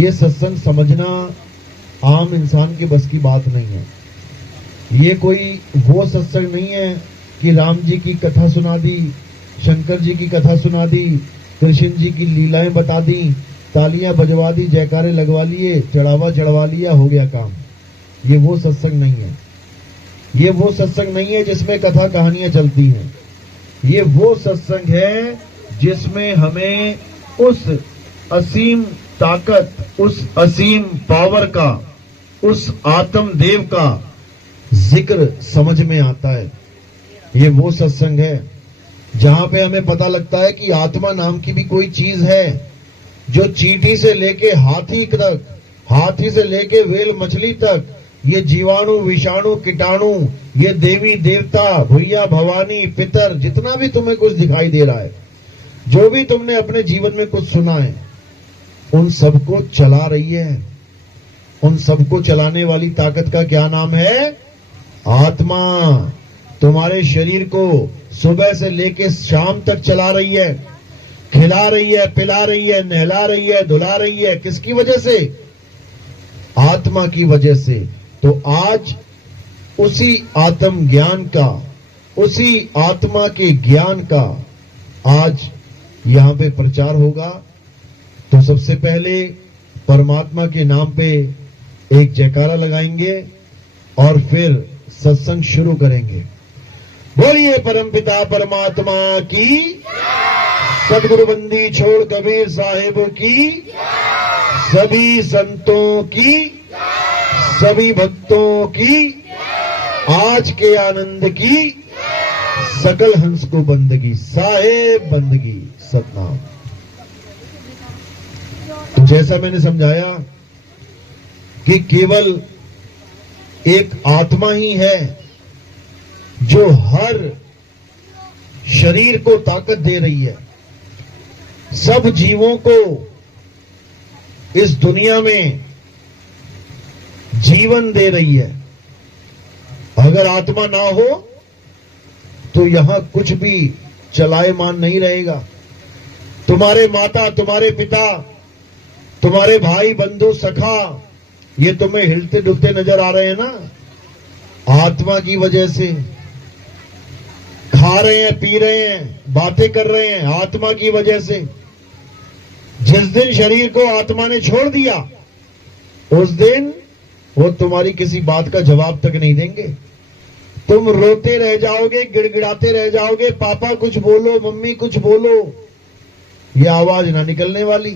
ये सत्संग समझना आम इंसान के बस की बात नहीं है। ये कोई वो सत्संग नहीं है कि राम जी की कथा सुना दी, शंकर जी की कथा सुना दी, कृष्ण जी की लीलाएं बता दी, तालियां बजवा दी, जयकारे लगवा लिए, चढ़ावा चढ़वा लिया, हो गया काम। ये वो सत्संग नहीं है। ये वो सत्संग नहीं है जिसमें कथा कहानियां चलती हैं। ये वो सत्संग है जिसमें हमें उस असीम ताकत, उस असीम पावर का, उस आत्म देव का जिक्र समझ में आता है। ये वो सत्संग है जहां पे हमें पता लगता है कि आत्मा नाम की भी कोई चीज है जो चींटी से लेके हाथी तक, हाथी से लेके वेल मछली तक, ये जीवाणु विषाणु कीटाणु, ये देवी देवता भैया भवानी पितर, जितना भी तुम्हें कुछ दिखाई दे रहा है, जो भी तुमने अपने जीवन में कुछ सुना है, उन सबको चला रही है। उन सबको चलाने वाली ताकत का क्या नाम है? आत्मा। तुम्हारे शरीर को सुबह से लेके शाम तक चला रही है, खिला रही है, पिला रही है, नहला रही है, धुला रही है। किसकी वजह से? आत्मा की वजह से। तो आज उसी आत्म ज्ञान का, उसी आत्मा के ज्ञान का आज यहां पे प्रचार होगा। तो सबसे पहले परमात्मा के नाम पे एक जयकारा लगाएंगे और फिर सत्संग शुरू करेंगे। बोलिए परमपिता परमात्मा की, सदगुरु बंदी छोड़ कबीर साहिब की, सभी संतों की, सभी भक्तों की, आज के आनंद की, सकल हंस को बंदगी, साहेब बंदगी, सतनाम। तो जैसा मैंने समझाया कि केवल एक आत्मा ही है जो हर शरीर को ताकत दे रही है, सब जीवों को इस दुनिया में जीवन दे रही है। अगर आत्मा ना हो तो यहां कुछ भी चलायमान नहीं रहेगा। तुम्हारे माता, तुम्हारे पिता, तुम्हारे भाई बंधु सखा, ये तुम्हें हिलते डुलते नजर आ रहे हैं ना, आत्मा की वजह से। खा रहे हैं, पी रहे हैं, बातें कर रहे हैं, आत्मा की वजह से। जिस दिन शरीर को आत्मा ने छोड़ दिया, उस दिन वो तुम्हारी किसी बात का जवाब तक नहीं देंगे। तुम रोते रह जाओगे, गिड़गिड़ाते रह जाओगे, पापा कुछ बोलो, मम्मी कुछ बोलो, ये आवाज ना निकलने वाली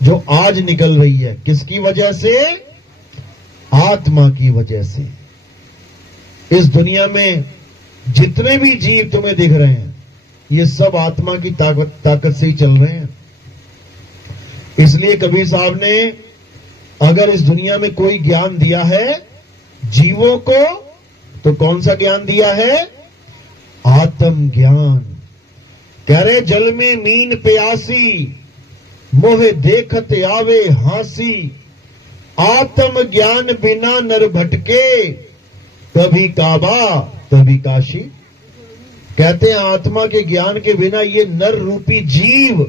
जो आज निकल रही है। किसकी वजह से? आत्मा की वजह से। इस दुनिया में जितने भी जीव तुम्हें दिख रहे हैं, ये सब आत्मा की ताकत से ही चल रहे हैं। इसलिए कबीर साहब ने अगर इस दुनिया में कोई ज्ञान दिया है जीवों को, तो कौन सा ज्ञान दिया है? आत्म ज्ञान। कह रहे जल में मीन प्यासी, मोह देखत आवे हासी, आत्म ज्ञान बिना नर भटके, कभी काबा कभी काशी। कहते हैं आत्मा के ज्ञान के बिना ये नर रूपी जीव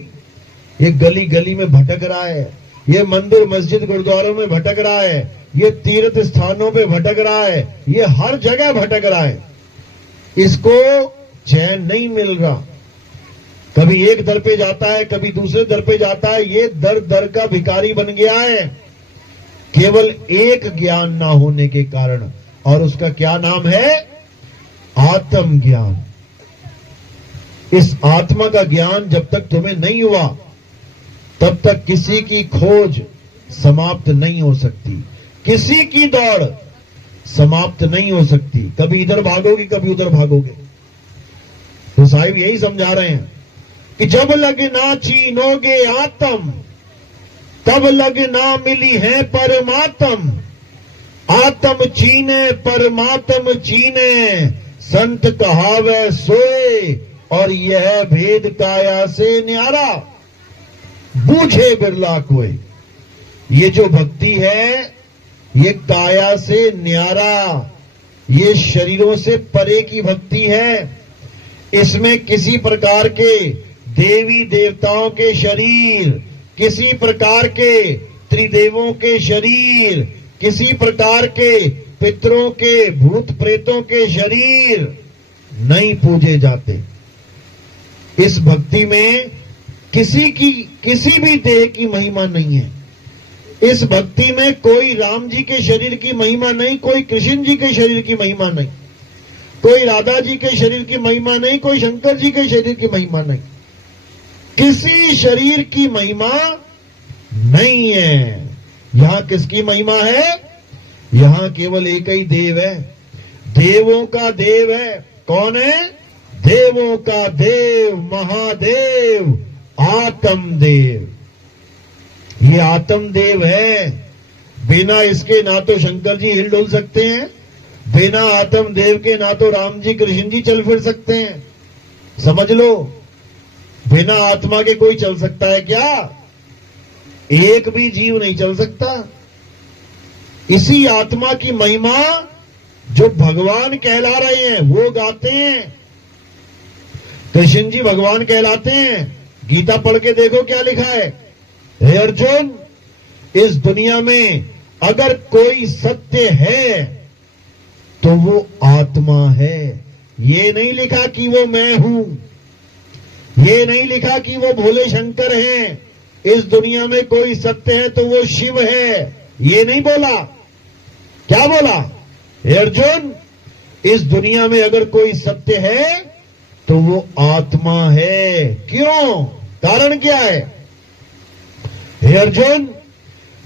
ये गली गली में भटक रहा है, ये मंदिर मस्जिद गुरुद्वारों में भटक रहा है, ये तीर्थ स्थानों पे भटक रहा है, ये हर जगह भटक रहा है। इसको चैन नहीं मिल रहा। कभी एक दर पे जाता है, कभी दूसरे दर पे जाता है, ये दर दर का भिखारी बन गया है, केवल एक ज्ञान ना होने के कारण। और उसका क्या नाम है? आत्म ज्ञान। इस आत्मा का ज्ञान जब तक तुम्हें नहीं हुआ, तब तक किसी की खोज समाप्त नहीं हो सकती, किसी की दौड़ समाप्त नहीं हो सकती। कभी इधर भागोगे, कभी उधर भागोगे। तो साहिब यही समझा रहे हैं कि जब लग ना चीनोगे आत्म, तब लग ना मिली है परमात्म। आत्म चीने परमात्म चीने, संत कहावे सोए, और यह भेद काया से न्यारा, बूझे बिरला कोई। ये जो भक्ति है ये काया से न्यारा, ये शरीरों से परे की भक्ति है। इसमें किसी प्रकार के देवी देवताओं के शरीर, किसी प्रकार के पितृदेवों के शरीर, किसी प्रकार के पितरों के, भूत प्रेतों के शरीर नहीं पूजे जाते। इस भक्ति में किसी भी देह की महिमा नहीं है। इस भक्ति में कोई राम जी के शरीर की महिमा नहीं, कोई कृष्ण जी के शरीर की महिमा नहीं, कोई राधा जी के शरीर की महिमा नहीं, कोई शंकर जी के शरीर की महिमा नहीं। किसी शरीर की महिमा नहीं है। यहां किसकी महिमा है? यहां केवल एक ही देव है, देवों का देव है। कौन है? देवों का देव, महादेव, आत्मदेव। ये आत्मदेव है। बिना इसके ना तो शंकर जी हिल डुल सकते हैं, बिना आत्मदेव के ना तो राम जी कृष्ण जी चल फिर सकते हैं। समझ लो, बिना आत्मा के कोई चल सकता है क्या? एक भी जीव नहीं चल सकता। इसी आत्मा की महिमा जो भगवान कहला रहे हैं वो गाते हैं। कृष्ण जी भगवान कहलाते हैं। गीता पढ़ के देखो क्या लिखा है। हे अर्जुन, इस दुनिया में अगर कोई सत्य है तो वो आत्मा है। ये नहीं लिखा कि वो मैं हूं, ये नहीं लिखा कि वो भोले शंकर हैं। इस दुनिया में कोई सत्य है तो वो शिव है, ये नहीं बोला। क्या बोला? हे अर्जुन, इस दुनिया में अगर कोई सत्य है तो वो आत्मा है। क्यों? कारण क्या है? हे अर्जुन,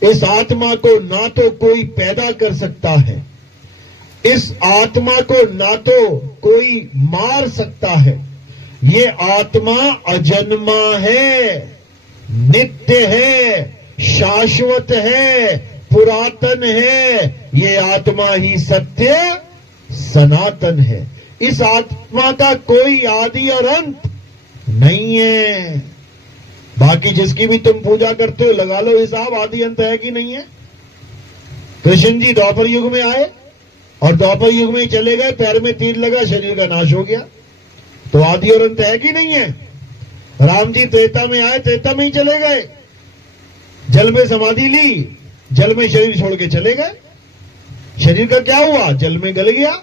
इस आत्मा को ना तो कोई पैदा कर सकता है, इस आत्मा को ना तो कोई मार सकता है। ये आत्मा अजन्मा है, नित्य है, शाश्वत है, पुरातन है। ये आत्मा ही सत्य सनातन है। इस आत्मा का कोई आदि और अंत नहीं है। बाकी जिसकी भी तुम पूजा करते हो लगा लो हिसाब, आदि अंत है कि नहीं है। कृष्ण जी द्वापर युग में आए और द्वापर युग में ही चले गए, पैर में तीर लगा, शरीर का नाश हो गया। तो आदि और अंत है कि नहीं है। राम जी त्रेता में आए, त्रेता में ही चले गए, जल में समाधि ली, जल में शरीर छोड़ के चले गए। शरीर का क्या हुआ? जल में गल गया।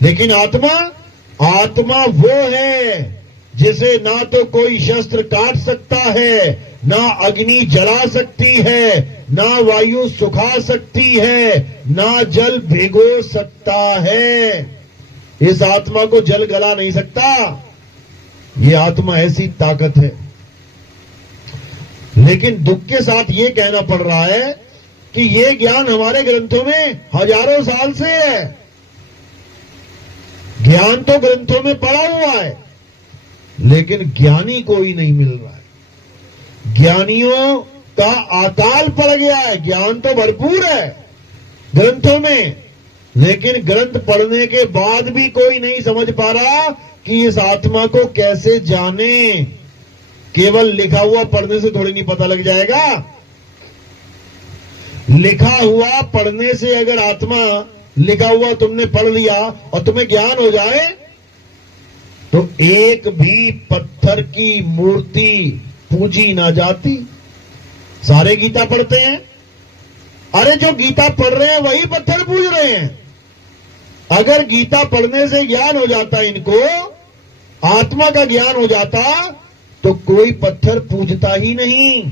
लेकिन आत्मा वो है जिसे ना तो कोई शस्त्र काट सकता है, ना अग्नि जला सकती है, ना वायु सुखा सकती है, ना जल भिगो सकता है। इस आत्मा को जल गला नहीं सकता। ये आत्मा ऐसी ताकत है। लेकिन दुख के साथ ये कहना पड़ रहा है कि ये ज्ञान हमारे ग्रंथों में हजारों साल से है। ज्ञान तो ग्रंथों में पड़ा हुआ है, लेकिन ज्ञानी कोई नहीं मिल रहा है। ज्ञानियों का अकाल पड़ गया है। ज्ञान तो भरपूर है ग्रंथों में, लेकिन ग्रंथ पढ़ने के बाद भी कोई नहीं समझ पा रहा कि इस आत्मा को कैसे जाने। केवल लिखा हुआ पढ़ने से थोड़ी नहीं पता लग जाएगा। लिखा हुआ पढ़ने से अगर आत्मा, लिखा हुआ तुमने पढ़ लिया और तुम्हें ज्ञान हो जाए तो एक भी पत्थर की मूर्ति पूजी ना जाती। सारे गीता पढ़ते हैं, अरे जो गीता पढ़ रहे हैं वही पत्थर पूज रहे हैं। अगर गीता पढ़ने से ज्ञान हो जाता, इनको आत्मा का ज्ञान हो जाता, तो कोई पत्थर पूजता ही नहीं।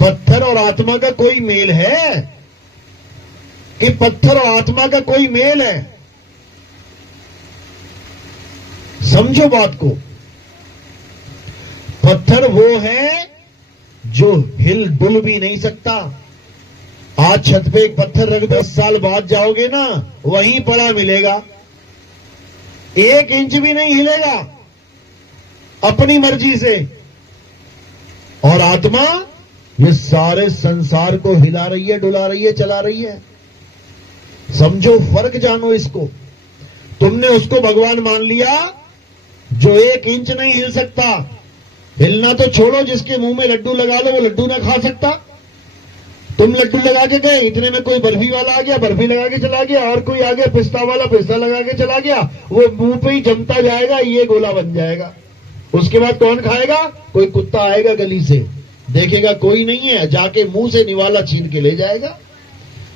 पत्थर और आत्मा का कोई मेल है कि पत्थर और आत्मा का कोई मेल है? समझो बात को। पत्थर वो है जो हिल डुल भी नहीं सकता। आज छत पे एक पत्थर रख 10 साल बाद जाओगे ना, वहीं पड़ा मिलेगा, 1 इंच भी नहीं हिलेगा अपनी मर्जी से। और आत्मा ये सारे संसार को हिला रही है, डुला रही है, चला रही है। समझो, फर्क जानो इसको। तुमने उसको भगवान मान लिया जो 1 इंच नहीं हिल सकता। हिलना तो छोड़ो, जिसके मुंह में लड्डू लगा लो वो लड्डू ना खा सकता। तुम लड्डू लगा के गए, इतने में कोई बर्फी वाला आ गया, बर्फी लगा के चला गया, और कोई आ गया पिस्ता वाला, पिस्ता लगा के चला गया। वो मुंह पे ही जमता जाएगा, ये गोला बन जाएगा। उसके बाद कौन खाएगा? कोई कुत्ता आएगा गली से, देखेगा कोई नहीं है, जाके मुंह से निवाला छीन के ले जाएगा।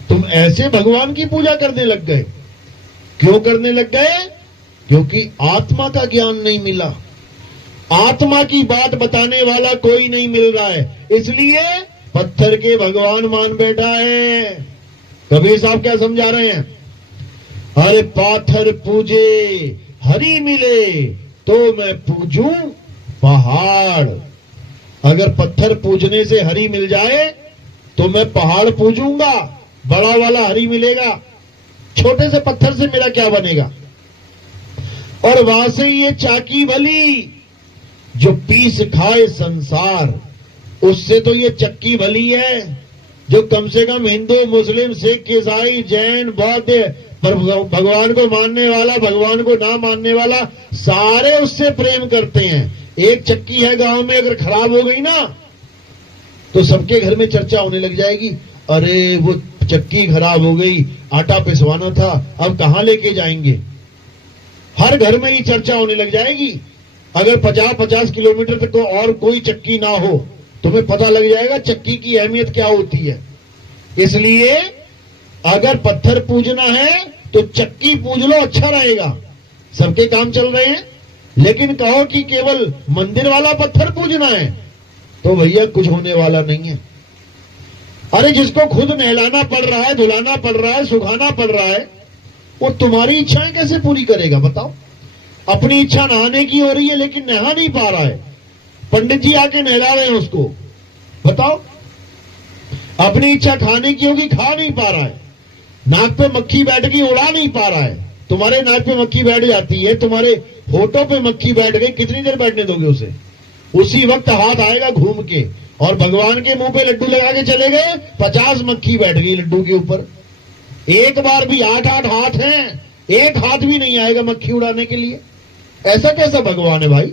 तुम ऐसे भगवान की पूजा करने लग गए। क्यों करने लग गए? क्योंकि आत्मा का ज्ञान नहीं मिला, आत्मा की बात बताने वाला कोई नहीं मिल रहा है, इसलिए पत्थर के भगवान मान बैठा है। कबीर साहब क्या समझा रहे हैं? अरे पाथर पूजे हरि मिले तो मैं पूजूं पहाड़। अगर पत्थर पूजने से हरि मिल जाए तो मैं पहाड़ पूजूंगा, बड़ा वाला हरि मिलेगा, छोटे से पत्थर से मेरा क्या बनेगा। और वहां से ये चाकी भली जो पीस खाए संसार, उससे तो ये चक्की भली है जो कम से कम हिंदू, मुस्लिम, सिख, ईसाई, जैन, बौद्ध, पर भगवान को मानने वाला, भगवान को ना मानने वाला, सारे उससे प्रेम करते हैं। एक चक्की है गांव में, अगर खराब हो गई ना तो सबके घर में चर्चा होने लग जाएगी। अरे वो चक्की खराब हो गई, आटा पिसवाना था, अब कहां लेके जाएंगे। हर घर में ही चर्चा होने लग जाएगी। अगर 50-50 किलोमीटर तक और कोई चक्की ना हो, तुम्हें पता लग जाएगा चक्की की अहमियत क्या होती है। इसलिए अगर पत्थर पूजना है तो चक्की पूज लो, अच्छा रहेगा। सबके काम चल रहे हैं, लेकिन कहो कि केवल मंदिर वाला पत्थर पूजना है तो भैया कुछ होने वाला नहीं है। अरे जिसको खुद नहलाना पड़ रहा है, धुलाना पड़ रहा है, सुखाना पड़ रहा है, वो तुम्हारी इच्छाएं कैसे पूरी करेगा बताओ। अपनी इच्छा नहाने की हो रही है लेकिन नहा नहीं पा रहा है, पंडित जी आके नहला रहे हैं उसको, बताओ। अपनी इच्छा खाने की होगी, खा नहीं पा रहा है, नाक पे मक्खी बैठ गई, उड़ा नहीं पा रहा है। तुम्हारे नाक पे मक्खी बैठ जाती है, तुम्हारे होठों पे मक्खी बैठ गई, कितनी देर बैठने दोगे उसे? उसी वक्त हाथ आएगा घूम के, और भगवान के मुंह पे लड्डू लगा के चले गए, 50 मक्खी बैठ गई लड्डू के ऊपर। एक बार भी 8-8 हाथ हैं, एक हाथ भी नहीं आएगा मक्खी उड़ाने के लिए। ऐसा कैसा भगवान है भाई?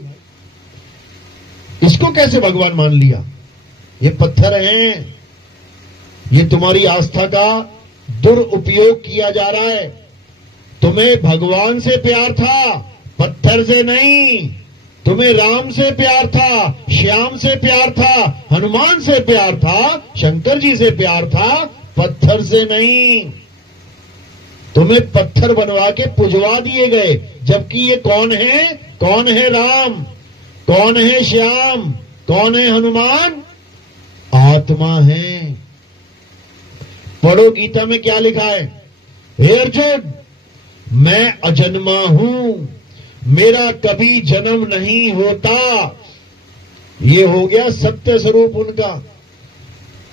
इसको कैसे भगवान मान लिया? ये पत्थर हैं, ये तुम्हारी आस्था का दुरुपयोग किया जा रहा है। तुम्हें भगवान से प्यार था, पत्थर से नहीं। तुम्हें राम से प्यार था, श्याम से प्यार था, हनुमान से प्यार था, शंकर जी से प्यार था, पत्थर से नहीं। तुम्हें पत्थर बनवा के पुजवा दिए गए, जबकि ये कौन है? कौन है राम? कौन है श्याम? कौन है हनुमान? आत्मा है। पढ़ो गीता में क्या लिखा है? हे अर्जुन, मैं अजन्मा हूं, मेरा कभी जन्म नहीं होता। ये हो गया सत्य स्वरूप उनका।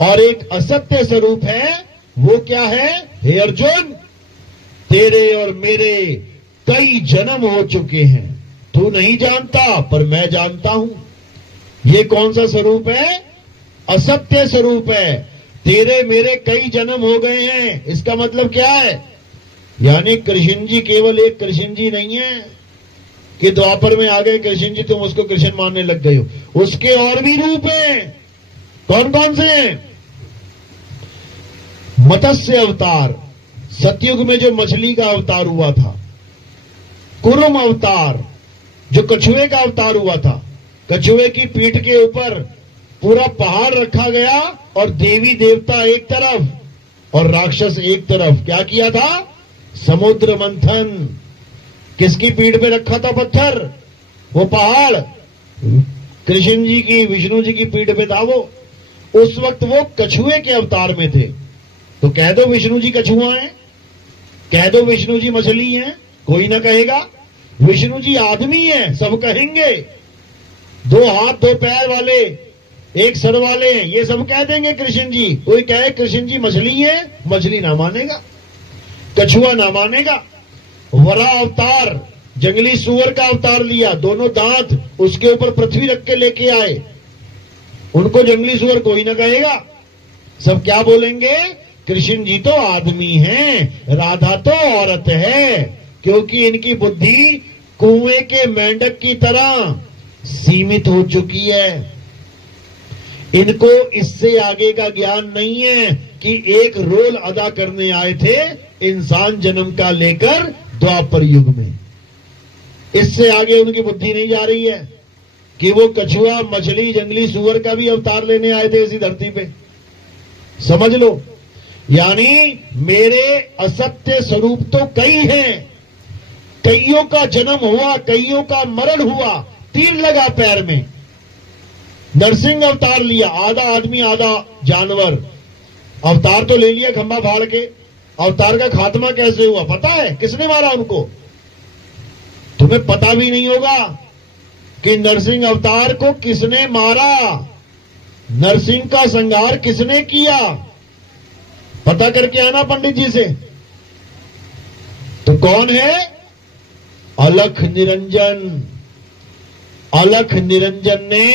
और एक असत्य स्वरूप है, वो क्या है? हे अर्जुन, तेरे और मेरे कई जन्म हो चुके हैं, तू नहीं जानता पर मैं जानता हूं। ये कौन सा स्वरूप है? असत्य स्वरूप है। तेरे मेरे कई जन्म हो गए हैं, इसका मतलब क्या है? यानी कृष्ण जी केवल एक कृष्ण जी नहीं है कि द्वापर में आ गए कृष्ण जी, तुम उसको कृष्ण मानने लग गए हो। उसके और भी रूप हैं। कौन कौन से हैं? मत्स्य अवतार, सतयुग में जो मछली का अवतार हुआ था। कुरुम अवतार, जो कछुए का अवतार हुआ था। कछुए की पीठ के ऊपर पूरा पहाड़ रखा गया और देवी देवता एक तरफ और राक्षस एक तरफ। क्या किया था? समुद्र मंथन। किसकी पीठ पे रखा था पत्थर? वो पहाड़ कृष्ण जी की, विष्णु जी की पीठ पे था वो। उस वक्त वो कछुए के अवतार में थे। तो कह दो विष्णु जी कछुआ हैं, कह दो विष्णु जी मछली हैं, कोई ना कहेगा। विष्णु जी आदमी हैं, सब कहेंगे। 2 हाथ 2 पैर वाले, एक सर वाले हैं, ये सब कह देंगे कृष्ण जी। कोई कहे कृष्ण जी मछली है, मछली ना मानेगा, कछुआ ना मानेगा। वरा अवतार, जंगली सुअर का अवतार लिया, दोनों दांत उसके ऊपर पृथ्वी रख के लेके आए। उनको जंगली सुअर कोई ना कहेगा। सब क्या बोलेंगे? कृष्ण जी तो आदमी हैं, राधा तो औरत है, क्योंकि इनकी बुद्धि कुएं के मेंढक की तरह सीमित हो चुकी है। इनको इससे आगे का ज्ञान नहीं है कि एक रोल अदा करने आए थे इंसान जन्म का लेकर द्वापर युग में। इससे आगे उनकी बुद्धि नहीं जा रही है। कि वो कछुआ, मछली, जंगली सुअर का भी अवतार लेने आए थे इसी धरती पे। समझ लो, यानी मेरे असत्य स्वरूप तो कई हैं, कईयों का जन्म हुआ, कईयों का मरण हुआ, तीर लगा पैर में, नरसिंह अवतार लिया, आधा आदमी आधा जानवर, अवतार तो ले लिया खंभा फाड़ के। अवतार का खात्मा कैसे हुआ पता है? किसने मारा उनको? तुम्हें पता भी नहीं होगा कि नरसिंह अवतार को किसने मारा, नरसिंह का संहार किसने किया। पता करके आना पंडित जी से। तो कौन है? अलख निरंजन। अलख निरंजन ने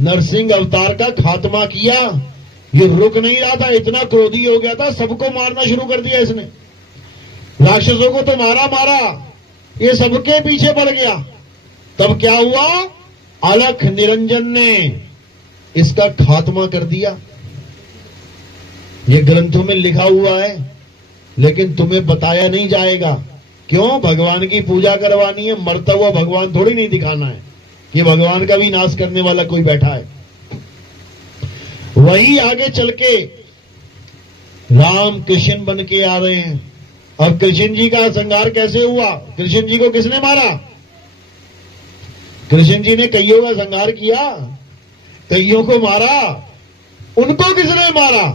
नरसिंह अवतार का खात्मा किया। ये रुक नहीं रहा था, इतना क्रोधी हो गया था, सबको मारना शुरू कर दिया इसने। राक्षसों को तो मारा मारा, ये सबके पीछे पड़ गया। तब क्या हुआ? अलख निरंजन ने इसका खात्मा कर दिया। ये ग्रंथों में लिखा हुआ है, लेकिन तुम्हें बताया नहीं जाएगा। क्यों? भगवान की पूजा करवानी है, मरता हुआ भगवान थोड़ी नहीं दिखाना है कि भगवान का भी नाश करने वाला कोई बैठा है। वही आगे चल के राम कृष्ण बन के आ रहे हैं। अब कृष्ण जी का संहार कैसे हुआ? कृष्ण जी को किसने मारा? कृष्ण जी ने कईयों का संहार किया, कईयों को मारा। उनको किसने मारा?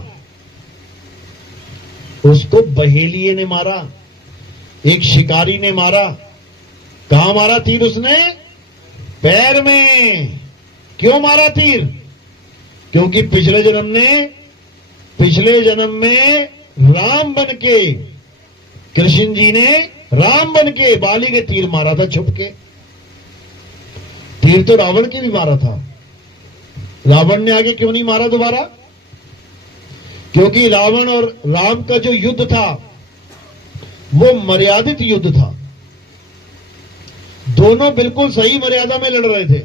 उसको बहेलिये ने मारा, एक शिकारी ने मारा। कहां मारा तीर उसने? पैर में। क्यों मारा तीर? क्योंकि पिछले जन्म में राम बन के, कृष्ण जी ने राम बन के बाली के तीर मारा था छुप के। तीर तो रावण के भी मारा था। रावण ने आगे क्यों नहीं मारा दोबारा? क्योंकि रावण और राम का जो युद्ध था वो मर्यादित युद्ध था। दोनों बिल्कुल सही मर्यादा में लड़ रहे थे,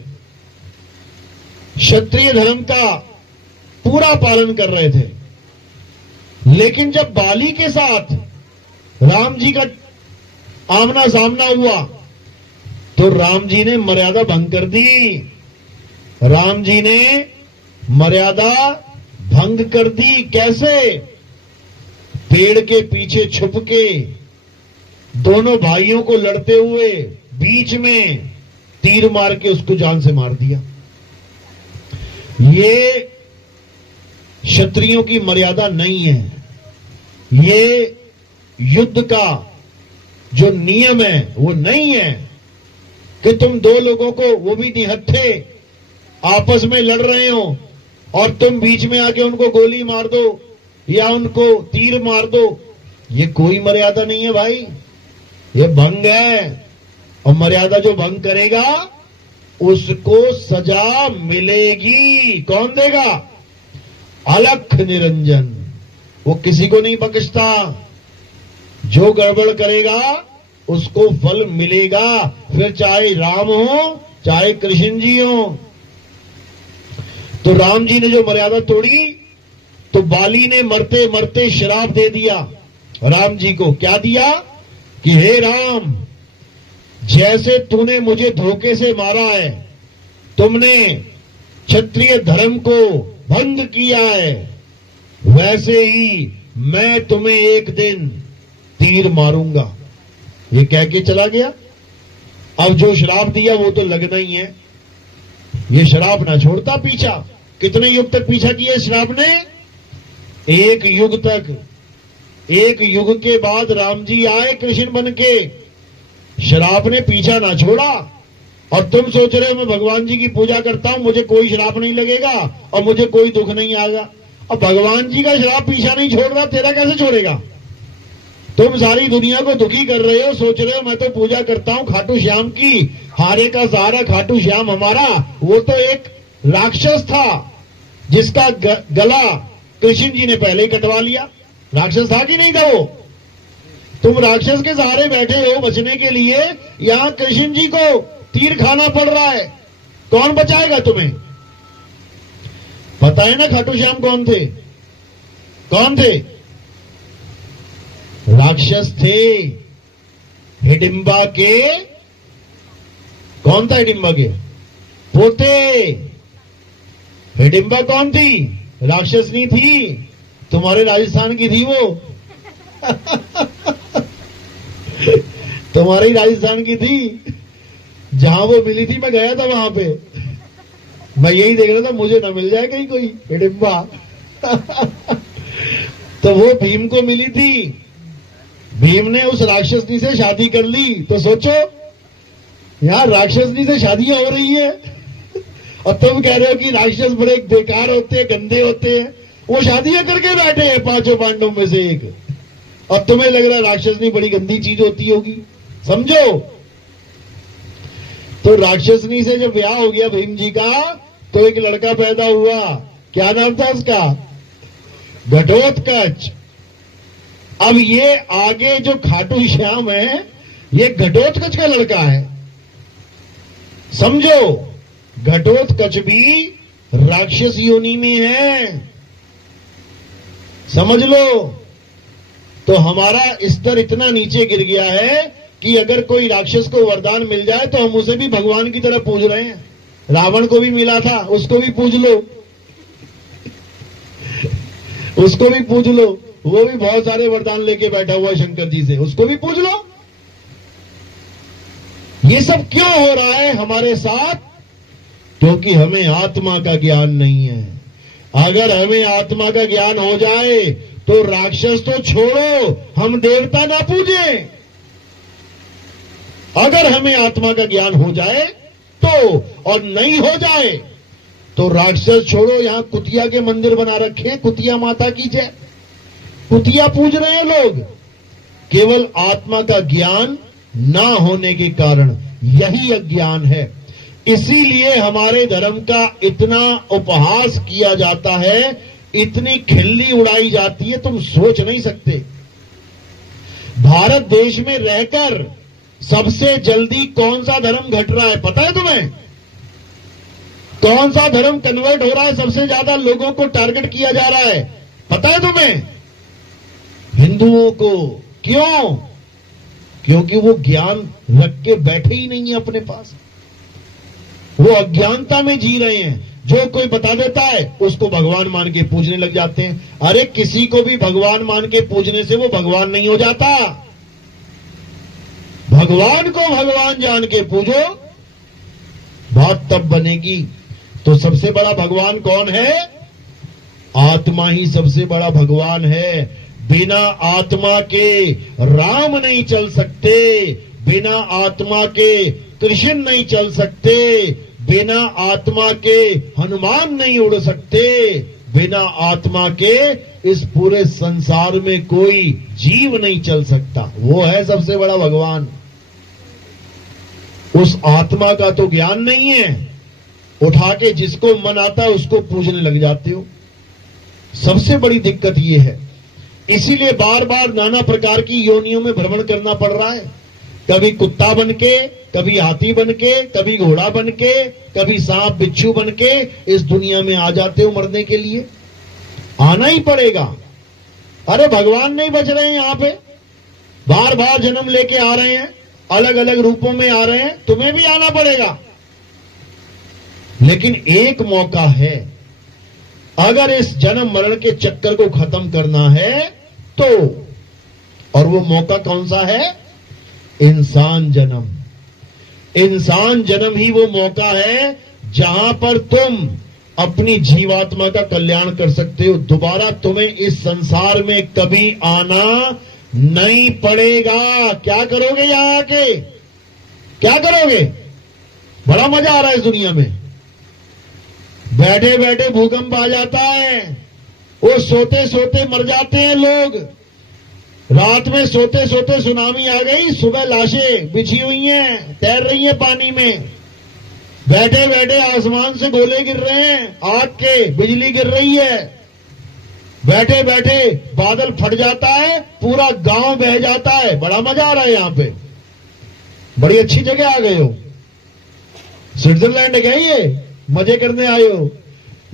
क्षत्रिय धर्म का पूरा पालन कर रहे थे। लेकिन जब बाली के साथ राम जी का आमना सामना हुआ तो राम जी ने मर्यादा भंग कर दी। राम जी ने मर्यादा भंग कर दी। कैसे? पेड़ के पीछे छुप के दोनों भाइयों को लड़ते हुए बीच में तीर मार के उसको जान से मार दिया। ये क्षत्रियों की मर्यादा नहीं है। ये युद्ध का जो नियम है वो नहीं है कि तुम दो लोगों को, वो भी निहत्थे, आपस में लड़ रहे हो और तुम बीच में आके उनको गोली मार दो या उनको तीर मार दो। ये कोई मर्यादा नहीं है भाई, ये भंग है। और मर्यादा जो भंग करेगा उसको सजा मिलेगी। कौन देगा? अलख निरंजन। वो किसी को नहीं बख्शता। जो गड़बड़ करेगा उसको फल मिलेगा, फिर चाहे राम हो चाहे कृष्ण जी हो। तो राम जी ने जो मर्यादा तोड़ी तो बाली ने मरते मरते श्राप दे दिया राम जी को। क्या दिया? कि हे राम, जैसे तूने मुझे धोखे से मारा है, तुमने क्षत्रिय धर्म को भंग किया है, वैसे ही मैं तुम्हें एक दिन तीर मारूंगा। ये कह के चला गया। अब जो श्राप दिया वो तो लगना ही है। ये श्राप ना छोड़ता पीछा। कितने युग तक पीछा किया श्राप ने? एक युग तक। एक युग के बाद राम जी आए कृष्ण बन के, श्राप ने पीछा ना छोड़ा। और तुम सोच रहे हो मैं भगवान जी की पूजा करता हूं, मुझे कोई श्राप नहीं लगेगा और मुझे कोई दुख नहीं आएगा। और भगवान जी का श्राप पीछा नहीं छोड़ रहा, तेरा कैसे छोड़ेगा? तुम सारी दुनिया को दुखी कर रहे हो, सोच रहे हो मैं तो पूजा करता हूं खाटू श्याम की, हारे का सहारा खाटू श्याम हमारा। वो तो एक राक्षस था जिसका गला कृष्ण जी ने पहले ही कटवा लिया। राक्षस था कि नहीं था वो? तुम राक्षस के सहारे बैठे हो बचने के लिए, यहां कृष्ण जी को तीर खाना पड़ रहा है। कौन बचाएगा तुम्हें? पता है ना खाटू श्याम कौन थे? कौन थे? राक्षस थे। हिडिंबा के, कौन था हिडिंबा के? पोते। हिडिंबा कौन थी? राक्षसनी थी, तुम्हारे राजस्थान की थी वो। तुम्हारी राजस्थान की थी। जहां वो मिली थी मैं गया था वहां पे, मैं यही देख रहा था मुझे ना मिल जाए कहीं कोई हिडिंबा। तो वो भीम को मिली थी, भीम ने उस राक्षसनी से शादी कर ली। तो सोचो यहां राक्षसनी से शादियां हो रही है और तुम कह रहे हो कि राक्षस बड़े बेकार होते हैं, गंदे होते हैं। वो शादियां करके बैठे हैं पांचों पांडवों में से एक, और तुम्हें लग रहा है राक्षसनी बड़ी गंदी चीज होती होगी। समझो, तो राक्षसनी से जब ब्याह हो गया भीम जी का, तो एक लड़का पैदा हुआ। क्या नाम था उसका? घटोत्कच। अब ये आगे जो खाटू श्याम है, ये घटोत्कच का लड़का है। समझो, घटोत्कच भी राक्षस योनि में है। समझ लो। तो हमारा स्तर इतना नीचे गिर गया है कि अगर कोई राक्षस को वरदान मिल जाए तो हम उसे भी भगवान की तरह पूज रहे हैं। रावण को भी मिला था, उसको भी पूज लो, उसको भी पूज लो। वो भी बहुत सारे वरदान लेके बैठा हुआ है शंकर जी से, उसको भी पूज लो। ये सब क्यों हो रहा है हमारे साथ? क्योंकि हमें आत्मा का ज्ञान नहीं है। अगर हमें आत्मा का ज्ञान हो जाए तो राक्षस तो छोड़ो, हम देवता ना पूजें। अगर हमें आत्मा का ज्ञान हो जाए तो, और नहीं हो जाए तो राक्षस छोड़ो, यहां कुतिया के मंदिर बना रखे हैं, कुतिया माता की जय, कुतिया पूज रहे हैं लोग। केवल आत्मा का ज्ञान ना होने के कारण, यही अज्ञान है। इसीलिए हमारे धर्म का इतना उपहास किया जाता है, इतनी खिल्ली उड़ाई जाती है, तुम सोच नहीं सकते। भारत देश में रहकर सबसे जल्दी कौन सा धर्म घट रहा है पता है तुम्हें? कौन सा धर्म कन्वर्ट हो रहा है, सबसे ज्यादा लोगों को टारगेट किया जा रहा है पता है तुम्हें? हिंदुओं को। क्यों? क्योंकि वो ज्ञान रख के बैठे ही नहीं है अपने पास, वो अज्ञानता में जी रहे हैं। जो कोई बता देता है उसको भगवान मान के पूजने लग जाते हैं। अरे किसी को भी भगवान मान के पूजने से वो भगवान नहीं हो जाता। भगवान को भगवान जान के पूजो, बात तब बनेगी। तो सबसे बड़ा भगवान कौन है? आत्मा ही सबसे बड़ा भगवान है। बिना आत्मा के राम नहीं चल सकते, बिना आत्मा के कृष्ण नहीं चल सकते, बिना आत्मा के हनुमान नहीं उड़ सकते, बिना आत्मा के इस पूरे संसार में कोई जीव नहीं चल सकता। वो है सबसे बड़ा भगवान। उस आत्मा का तो ज्ञान नहीं है, उठा के जिसको मन आता है उसको पूजने लग जाते हो। सबसे बड़ी दिक्कत ये है। इसीलिए बार बार नाना प्रकार की योनियों में भ्रमण करना पड़ रहा है। कभी कुत्ता बनके, कभी हाथी बनके, कभी घोड़ा बनके, कभी सांप बिच्छू बनके इस दुनिया में आ जाते हो मरने के लिए। आना ही पड़ेगा। अरे भगवान नहीं बच रहे हैं यहां पे, बार बार जन्म लेके आ रहे हैं, अलग अलग रूपों में आ रहे हैं, तुम्हें भी आना पड़ेगा। लेकिन एक मौका है, अगर इस जन्म मरण के चक्कर को खत्म करना है तो, और वो मौका कौन सा है? इंसान जन्म। इंसान जन्म ही वो मौका है जहां पर तुम अपनी जीवात्मा का कल्याण कर सकते हो। दोबारा तुम्हें इस संसार में कभी आना नहीं पड़ेगा। क्या करोगे यहां आके? क्या करोगे? बड़ा मजा आ रहा है इस दुनिया में। बैठे बैठे भूकंप आ जाता है, वो सोते सोते मर जाते हैं लोग। रात में सोते सोते सुनामी आ गई, सुबह लाशें बिछी हुई हैं, तैर रही हैं पानी में। बैठे बैठे आसमान से गोले गिर रहे हैं, आग के, बिजली गिर रही है। बैठे बैठे बादल फट जाता है, पूरा गांव बह जाता है। बड़ा मजा आ रहा है यहां पे, बड़ी अच्छी जगह आ गए हो। स्विट्जरलैंड गए ये मजे करने आए हो।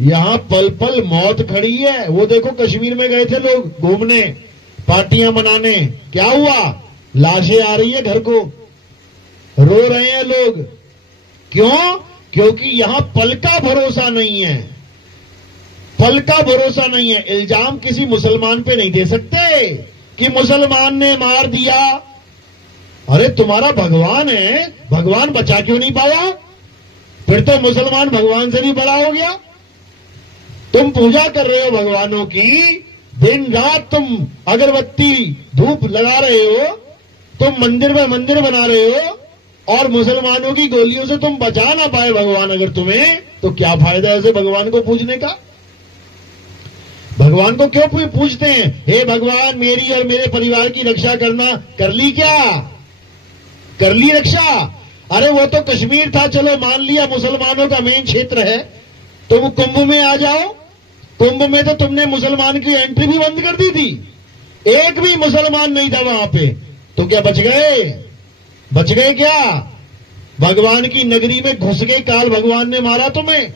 यहां पल पल मौत खड़ी है। वो देखो कश्मीर में गए थे लोग घूमने, पार्टियां मनाने, क्या हुआ? लाशें आ रही है घर को, रो रहे हैं लोग। क्यों? क्योंकि यहां पल का भरोसा नहीं है, पल का भरोसा नहीं है। इल्जाम किसी मुसलमान पे नहीं दे सकते कि मुसलमान ने मार दिया। अरे तुम्हारा भगवान है, भगवान बचा क्यों नहीं पाया? फिर तो मुसलमान भगवान से भी बड़ा हो गया। तुम पूजा कर रहे हो भगवानों की, दिन रात तुम अगरबत्ती धूप लगा रहे हो, तुम मंदिर में मंदिर बना रहे हो, और मुसलमानों की गोलियों से तुम बचा ना पाए भगवान अगर तुम्हें, तो क्या फायदा ऐसे भगवान को पूजने का? भगवान को क्यों पूछते हैं? हे भगवान मेरी और मेरे परिवार की रक्षा करना। कर ली क्या? कर ली रक्षा? अरे वो तो कश्मीर था, चलो मान लिया मुसलमानों का मेन क्षेत्र है, तुम कुंभ में आ जाओ। कुंभ में तो तुमने मुसलमान की एंट्री भी बंद कर दी थी, एक भी मुसलमान नहीं था वहां पे, तो क्या बच गए? बच गए क्या? भगवान की नगरी में घुस गए, काल भगवान ने मारा तुम्हें।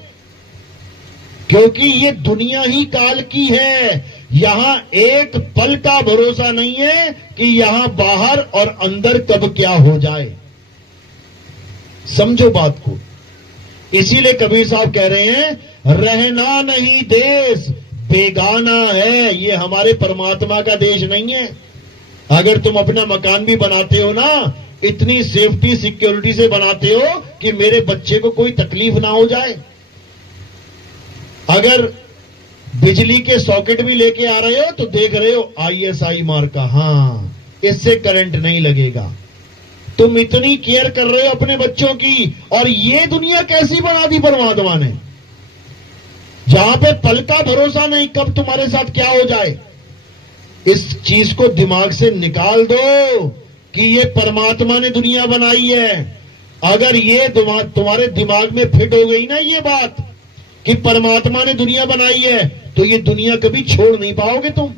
क्योंकि ये दुनिया ही काल की है, यहां एक पल का भरोसा नहीं है कि यहां बाहर और अंदर कब क्या हो जाए। समझो बात को। इसीलिए कबीर साहब कह रहे हैं, रहना नहीं देश बेगाना है। ये हमारे परमात्मा का देश नहीं है। अगर तुम अपना मकान भी बनाते हो ना, इतनी सेफ्टी सिक्योरिटी से बनाते हो कि मेरे बच्चे को कोई तकलीफ ना हो जाए। अगर बिजली के सॉकेट भी लेके आ रहे हो तो देख रहे हो ISI मार्का, हां इससे करंट नहीं लगेगा। तुम इतनी केयर कर रहे हो अपने बच्चों की, और ये दुनिया कैसी बना दी परमात्मा ने, जहां पे पल का भरोसा नहीं कब तुम्हारे साथ क्या हो जाए। इस चीज को दिमाग से निकाल दो कि ये परमात्मा ने दुनिया बनाई है। अगर ये तुम्हारे दिमाग में फिट हो गई ना ये बात कि परमात्मा ने दुनिया बनाई है, तो ये दुनिया कभी छोड़ नहीं पाओगे तुम,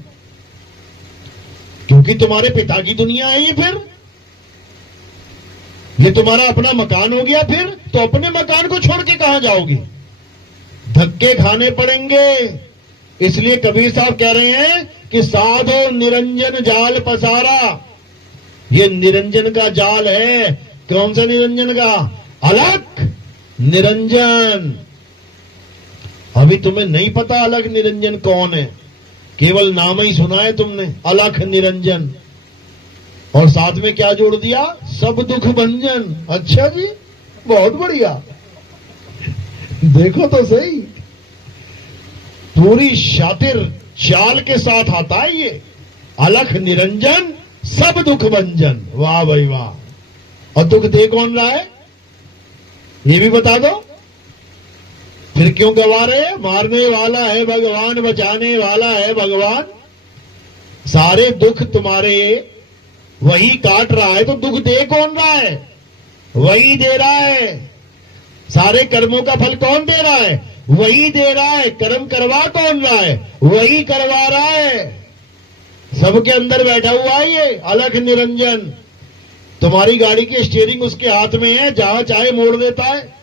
क्योंकि तुम्हारे पिता की दुनिया है ये तुम्हारा अपना मकान हो गया। फिर तो अपने मकान को छोड़ के कहां जाओगे? धक्के खाने पड़ेंगे। इसलिए कबीर साहब कह रहे हैं कि साधो निरंजन जाल पसारा। ये निरंजन का जाल है। कौन सा निरंजन का? अलख निरंजन। अभी तुम्हें नहीं पता अलख निरंजन कौन है, केवल नाम ही सुना है तुमने, अलख निरंजन। और साथ में क्या जोड़ दिया? सब दुख भंजन। अच्छा जी, बहुत बढ़िया। देखो तो सही, पूरी शातिर चाल के साथ आता है ये, अलख निरंजन सब दुख भंजन। वाह भाई वाह। और दुख दे कौन रहा है ये भी बता दो। फिर क्यों गवा रहे? मारने वाला है भगवान, बचाने वाला है भगवान। सारे दुख तुम्हारे वही काट रहा है, तो दुख दे कौन रहा है? वही दे रहा है। सारे कर्मों का फल कौन दे रहा है? वही दे रहा है। कर्म करवा कौन रहा है? वही करवा रहा है। सबके अंदर बैठा हुआ है ये अलख निरंजन। तुम्हारी गाड़ी की स्टीयरिंग उसके हाथ में है, जहां चाहे मोड़ देता है।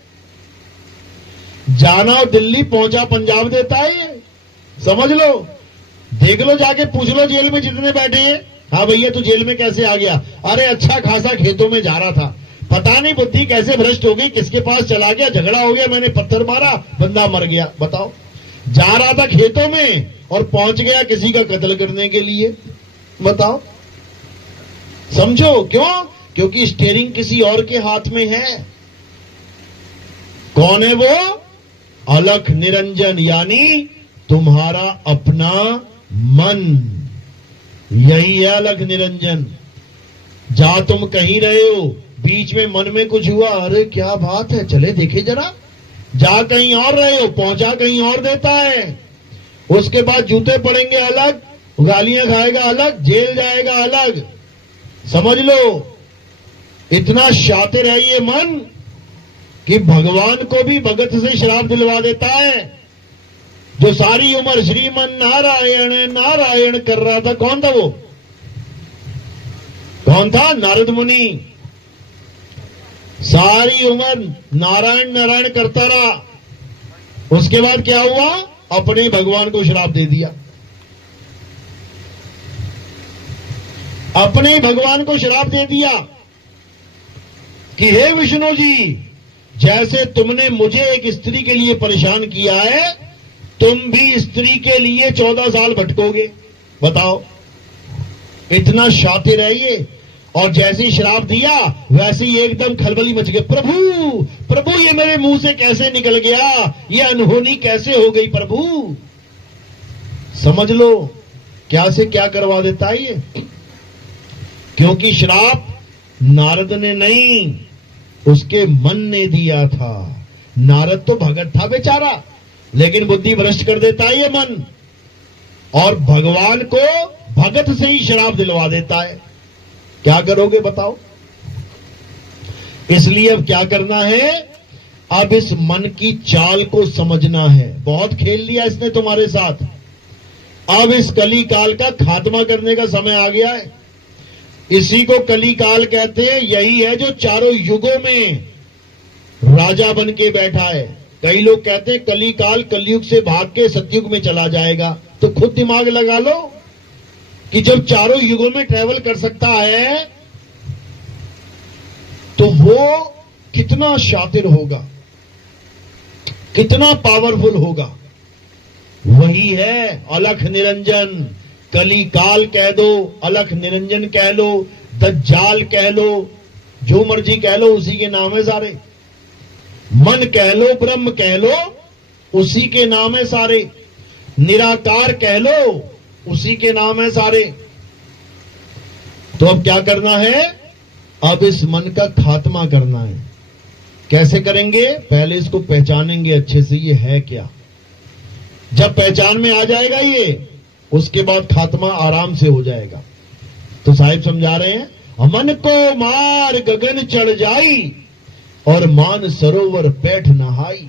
जाना और दिल्ली, पहुंचा पंजाब देता है ये, समझ लो। देख लो, जाके पूछ लो जेल में जितने बैठे हैं, हाँ भैया तू जेल में कैसे आ गया? अरे अच्छा खासा खेतों में जा रहा था, पता नहीं बुद्धि कैसे भ्रष्ट हो गई, किसके पास चला गया, झगड़ा हो गया, मैंने पत्थर मारा, बंदा मर गया। बताओ, जा रहा था खेतों में और पहुंच गया किसी का कत्ल करने के लिए। बताओ, समझो क्यों? क्योंकि स्टीयरिंग किसी और के हाथ में है। कौन है वो? अलख निरंजन, यानी तुम्हारा अपना मन। यही है अलख निरंजन। जा तुम कहीं रहे हो, बीच में मन में कुछ हुआ, अरे क्या बात है, चले देखे जरा। जा कहीं और रहे हो, पहुंचा कहीं और देता है। उसके बाद जूते पड़ेंगे अलग, गालियां खाएगा अलग, जेल जाएगा अलग। समझ लो, इतना शातिर है ये मन कि भगवान को भी भगत से श्राप दिलवा देता है। जो सारी उम्र श्रीमन नारायण नारायण कर रहा था, कौन था वो? कौन था? नारद मुनि। सारी उम्र नारायण नारायण करता रहा, उसके बाद क्या हुआ? अपने भगवान को श्राप दे दिया। अपने भगवान को श्राप दे दिया कि हे विष्णु जी, जैसे तुमने मुझे एक स्त्री के लिए परेशान किया है, तुम भी स्त्री के लिए 14 साल भटकोगे। बताओ, इतना शातिर है ये। और जैसे ही श्राप दिया वैसे ही एकदम खलबली मच गई। प्रभु प्रभु, ये मेरे मुंह से कैसे निकल गया, ये अनहोनी कैसे हो गई प्रभु। समझ लो क्या से क्या करवा देता है ये। क्योंकि श्राप नारद ने नहीं, उसके मन ने दिया था। नारद तो भगत था बेचारा, लेकिन बुद्धि भ्रष्ट कर देता है ये मन, और भगवान को भगत से ही श्राप दिलवा देता है। क्या करोगे बताओ। इसलिए अब क्या करना है, अब इस मन की चाल को समझना है। बहुत खेल लिया इसने तुम्हारे साथ, अब इस कली काल का खात्मा करने का समय आ गया है। इसी को कली काल कहते हैं। यही है जो चारों युगों में राजा बन के बैठा है। कई लोग कहते हैं कली काल कलयुग से भाग के सतयुग में चला जाएगा। तो खुद दिमाग लगा लो कि जब चारों युगों में ट्रेवल कर सकता है तो वो कितना शातिर होगा, कितना पावरफुल होगा। वही है अलख निरंजन। कली काल कह दो, अलख निरंजन कह लो, दज्जाल कह लो, जो मर्जी कह लो, उसी के नाम है सारे। मन कह लो, ब्रह्म कह लो, उसी के नाम है सारे। निराकार कह लो, उसी के नाम है सारे। तो अब क्या करना है, अब इस मन का खात्मा करना है। कैसे करेंगे, पहले इसको पहचानेंगे अच्छे से, ये है क्या। जब पहचान में आ जाएगा ये, उसके बाद खात्मा आराम से हो जाएगा। तो साहिब समझा रहे हैं, मन को मार गगन चढ़ जाई और मान सरोवर बैठ नहाई।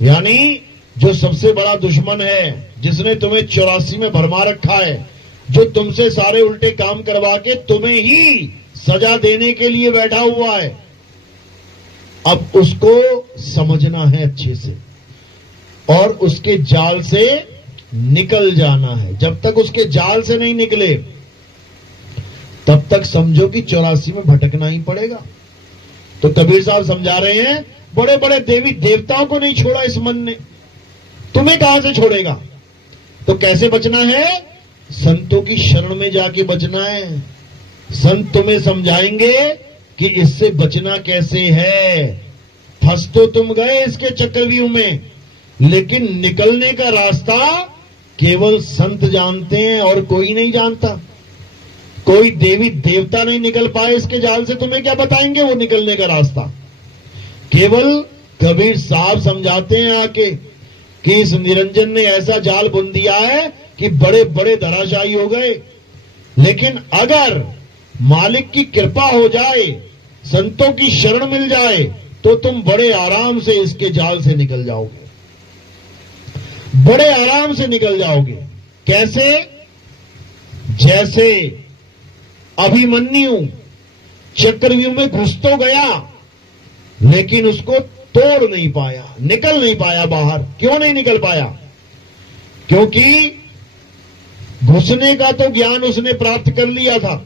यानी जो सबसे बड़ा दुश्मन है, जिसने तुम्हें 84 में भरमा रखा है, जो तुमसे सारे उल्टे काम करवा के तुम्हें ही सजा देने के लिए बैठा हुआ है, अब उसको समझना है अच्छे से और उसके जाल से निकल जाना है। जब तक उसके जाल से नहीं निकले तब तक समझो कि 84 में भटकना ही पड़ेगा। तो कबीर साहब समझा रहे हैं, बड़े बड़े देवी देवताओं को नहीं छोड़ा इस मन ने, तुम्हें कहां से छोड़ेगा। तो कैसे बचना है, संतों की शरण में जाके बचना है। संत तुम्हें समझाएंगे कि इससे बचना कैसे है। फंस तो तुम गए इसके चक्रव्यूह में, लेकिन निकलने का रास्ता केवल संत जानते हैं और कोई नहीं जानता। कोई देवी देवता नहीं निकल पाए इसके जाल से, तुम्हें क्या बताएंगे वो निकलने का रास्ता। केवल कबीर साहब समझाते हैं आके कि इस निरंजन ने ऐसा जाल बुन दिया है कि बड़े बड़े धराशायी हो गए। लेकिन अगर मालिक की कृपा हो जाए, संतों की शरण मिल जाए, तो तुम बड़े आराम से इसके जाल से निकल जाओगे, बड़े आराम से निकल जाओगे। कैसे, जैसे अभिमन्यु चक्रव्यूह में घुस तो गया, लेकिन उसको तोड़ नहीं पाया, निकल नहीं पाया बाहर। क्यों नहीं निकल पाया, क्योंकि घुसने का तो ज्ञान उसने प्राप्त कर लिया था,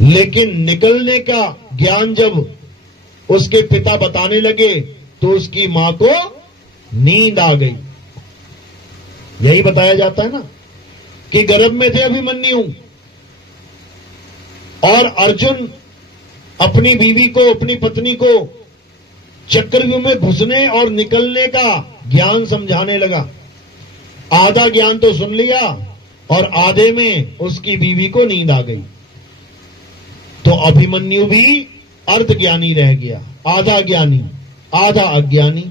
लेकिन निकलने का ज्ञान जब उसके पिता बताने लगे तो उसकी मां को नींद आ गई। यही बताया जाता है ना कि गर्भ में थे अभिमन्यु और अर्जुन अपनी बीवी को, अपनी पत्नी को चक्रव्यूह में घुसने और निकलने का ज्ञान समझाने लगा। आधा ज्ञान तो सुन लिया और आधे में उसकी बीवी को नींद आ गई। तो अभिमन्यु भी अर्ध ज्ञानी रह गया, आधा ज्ञानी आधा अज्ञानी।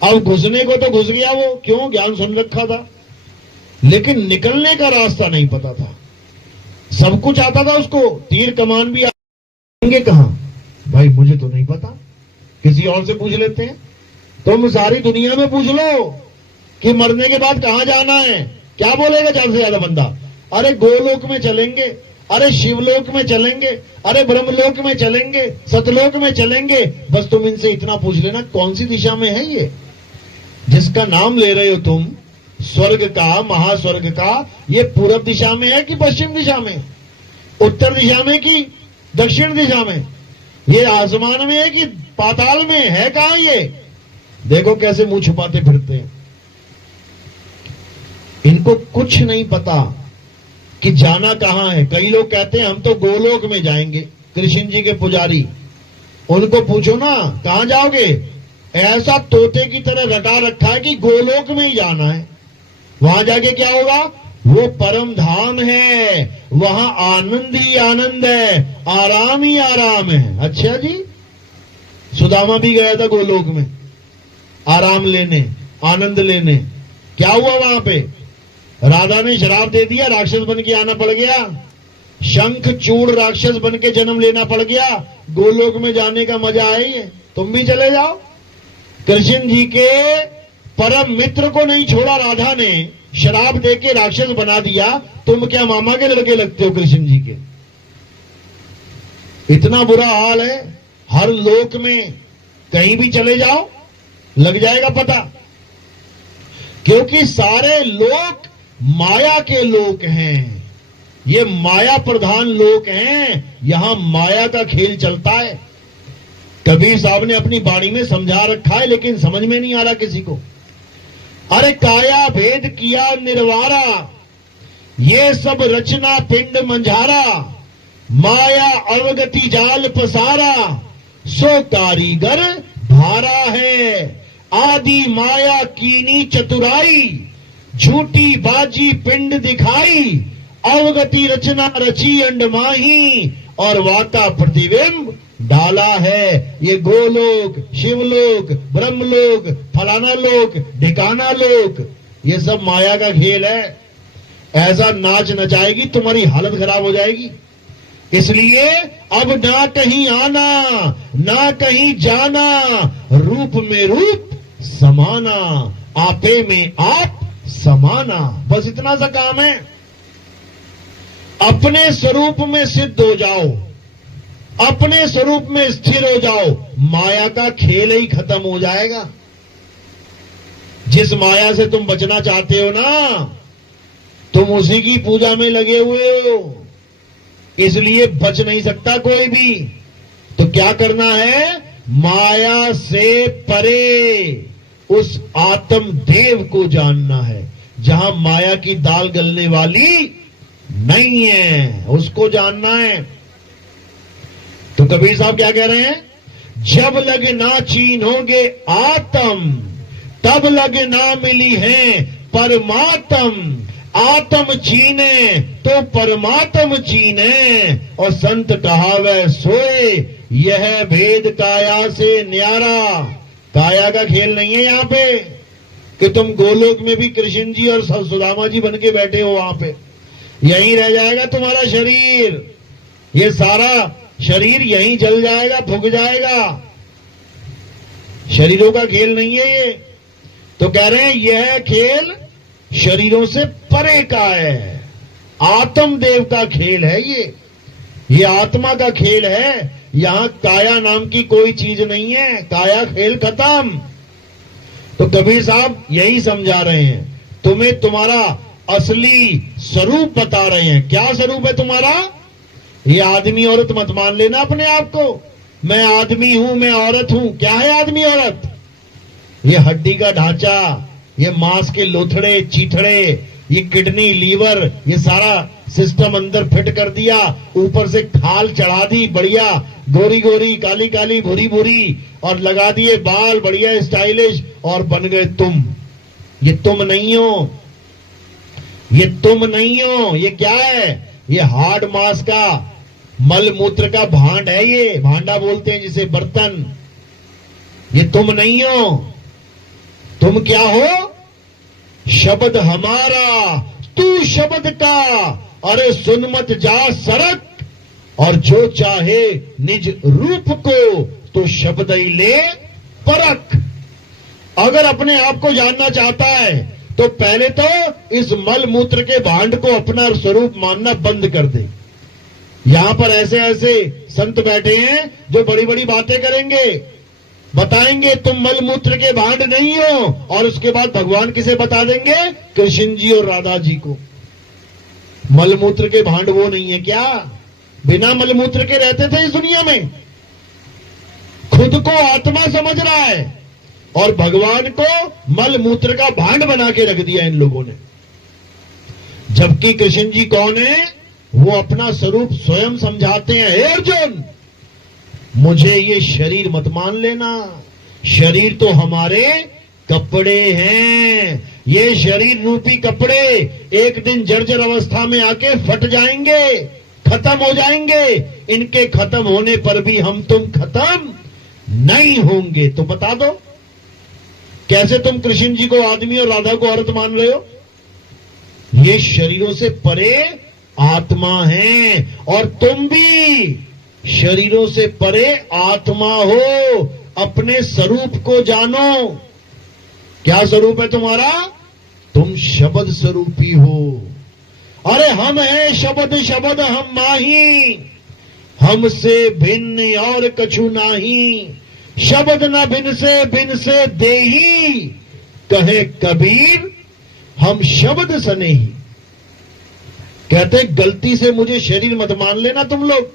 अब घुसने को तो घुस गया वो, क्यों, ज्ञान सुन रखा था, लेकिन निकलने का रास्ता नहीं पता था। सब कुछ आता था उसको, तीर कमान भी आएंगे कहां, भाई मुझे तो नहीं पता, किसी और से पूछ लेते हैं। तुम सारी दुनिया में पूछ लो कि मरने के बाद कहां जाना है, क्या बोलेगा ज्यादा से ज्यादा बंदा, अरे गोलोक में चलेंगे, अरे शिवलोक में चलेंगे, अरे ब्रह्मलोक में चलेंगे, सतलोक में चलेंगे। बस तुम इनसे इतना पूछ लेना कौन सी दिशा में है ये जिसका नाम ले रहे हो तुम, स्वर्ग का, महास्वर्ग का, ये पूर्व दिशा में है कि पश्चिम दिशा में, उत्तर दिशा में कि दक्षिण दिशा में। ये आसमान में है कि पाताल में है? कहां ये? देखो कैसे मुंह छुपाते फिरते हैं। इनको कुछ नहीं पता कि जाना कहां है। कई लोग कहते हैं हम तो गोलोक में जाएंगे। कृष्ण जी के पुजारी, उनको पूछो ना कहां जाओगे? ऐसा तोते की तरह रटा रखा है कि गोलोक में ही जाना है। वहां जाके क्या होगा? वो परम धाम है, वहां आनंद ही आनंद है, आराम ही आराम है। अच्छा जी, सुदामा भी गया था गोलोक में आराम लेने, आनंद लेने। क्या हुआ वहां पे? राधा ने शराब दे दिया, राक्षस बन के आना पड़ गया। शंख चूड़ राक्षस बन के जन्म लेना पड़ गया। गोलोक में जाने का मजा है ये। तुम भी चले जाओ। कृष्ण जी के परम मित्र को नहीं छोड़ा राधा ने, शराब दे के राक्षस बना दिया। तुम क्या मामा के लड़के लगते हो कृष्ण जी के? इतना बुरा हाल है। हर लोक में कहीं भी चले जाओ लग जाएगा पता, क्योंकि सारे लोक माया के लोक हैं। ये माया प्रधान लोक हैं, यहां माया का खेल चलता है। कबीर साहब ने अपनी वाणी में समझा रखा है, लेकिन समझ में नहीं आ रहा किसी को। अरे काया भेद किया निर्वारा, ये सब रचना पिंड मंझारा, माया अवगति जाल पसारा, सो कारीगर भारा है। आदि माया कीनी चतुराई, झूठी बाजी पिंड दिखाई, अवगति रचना रची अंडमाही, और वाका प्रतिबिंब डाला है। ये गोलोक, शिवलोक, ब्रह्मलोक, फलाना लोक, ढिकाना लोक, ये सब माया का खेल है। ऐसा नाच नचाएगी तुम्हारी हालत खराब हो जाएगी। इसलिए अब ना कहीं आना, ना कहीं जाना, रूप में रूप समाना, आपे में आप समाना। बस इतना सा काम है। अपने स्वरूप में सिद्ध हो जाओ, अपने स्वरूप में स्थिर हो जाओ, माया का खेल ही खत्म हो जाएगा। जिस माया से तुम बचना चाहते हो ना, तुम उसी की पूजा में लगे हुए हो, इसलिए बच नहीं सकता कोई भी। तो क्या करना है? माया से परे उस आत्म देव को जानना है, जहां माया की दाल गलने वाली नहीं है, उसको जानना है। तो कबीर साहब क्या कह रहे हैं? जब लग ना चीन्होगे आत्म, तब लग ना मिली है परमात्म। आत्म चीने तो परमात्म चीने, और संत कहावे सोए, यह भेद काया से न्यारा। काया का खेल नहीं है यहां पे कि तुम गोलोक में भी कृष्ण जी और सुदामा जी बन के बैठे हो। वहां पे यहीं रह जाएगा तुम्हारा शरीर, ये सारा शरीर यहीं जल जाएगा, फूक जाएगा। शरीरों का खेल नहीं है ये। तो कह रहे हैं यह खेल शरीरों से परे का है, आत्म देव का खेल है ये आत्मा का खेल है। यहां काया नाम की कोई चीज नहीं है, काया खेल खत्म। तो कबीर साहब यही समझा रहे हैं, तुम्हें तुम्हारा असली स्वरूप बता रहे हैं। क्या स्वरूप है तुम्हारा? ये आदमी औरत मत मान लेना अपने आप को। मैं आदमी हूं, मैं औरत हूं। क्या है आदमी औरत? ये हड्डी का ढांचा, ये मांस के लोथड़े चीथड़े, ये किडनी लीवर, ये सारा सिस्टम अंदर फिट कर दिया, ऊपर से खाल चढ़ा दी बढ़िया, गोरी गोरी काली काली भूरी भूरी, और लगा दिए बाल बढ़िया स्टाइलिश, और बन गए तुम। ये तुम नहीं हो, ये तुम नहीं हो। ये क्या है? ये हार्ड मांस का मल मूत्र का भांड है, ये भांडा बोलते हैं जिसे, बर्तन। ये तुम नहीं हो। तुम क्या हो? शब्द हमारा, तू शब्द का, अरे सुन मत जा सरक, और जो चाहे निज रूप को, तो शब्द ही ले परख। अगर अपने आप को जानना चाहता है तो पहले तो इस मल मूत्र के भांड को अपना स्वरूप मानना बंद कर दे। यहां पर ऐसे ऐसे संत बैठे हैं जो बड़ी बड़ी बातें करेंगे, बताएंगे तुम मल मूत्र के भांड नहीं हो, और उसके बाद भगवान किसे बता देंगे? कृष्ण जी और राधा जी को। मल मूत्र के भांड वो नहीं है क्या? बिना मल मूत्र के रहते थे इस दुनिया में। खुद को आत्मा समझ रहा है और भगवान को मल मूत्र का भांड बना के रख दिया इन लोगों ने। जबकि कृष्ण जी कौन है? वो अपना स्वरूप स्वयं समझाते हैं, हे अर्जुन मुझे ये शरीर मत मान लेना, शरीर तो हमारे कपड़े हैं, ये शरीर रूपी कपड़े एक दिन जर्जर अवस्था में आके फट जाएंगे, खत्म हो जाएंगे, इनके खत्म होने पर भी हम तुम खत्म नहीं होंगे। तो बता दो कैसे तुम कृष्ण जी को आदमी और राधा को औरत मान रहे हो? ये शरीरों से परे आत्मा है और तुम भी शरीरों से परे आत्मा हो। अपने स्वरूप को जानो। क्या स्वरूप है तुम्हारा? तुम शब्द स्वरूपी हो। अरे हम है शब्द, शब्द हम माही, हमसे भिन्न और कछु नाही, शब्द न भिन से देही, कहे कबीर हम शब्द सने ही। कहते गलती से मुझे शरीर मत मान लेना तुम लोग।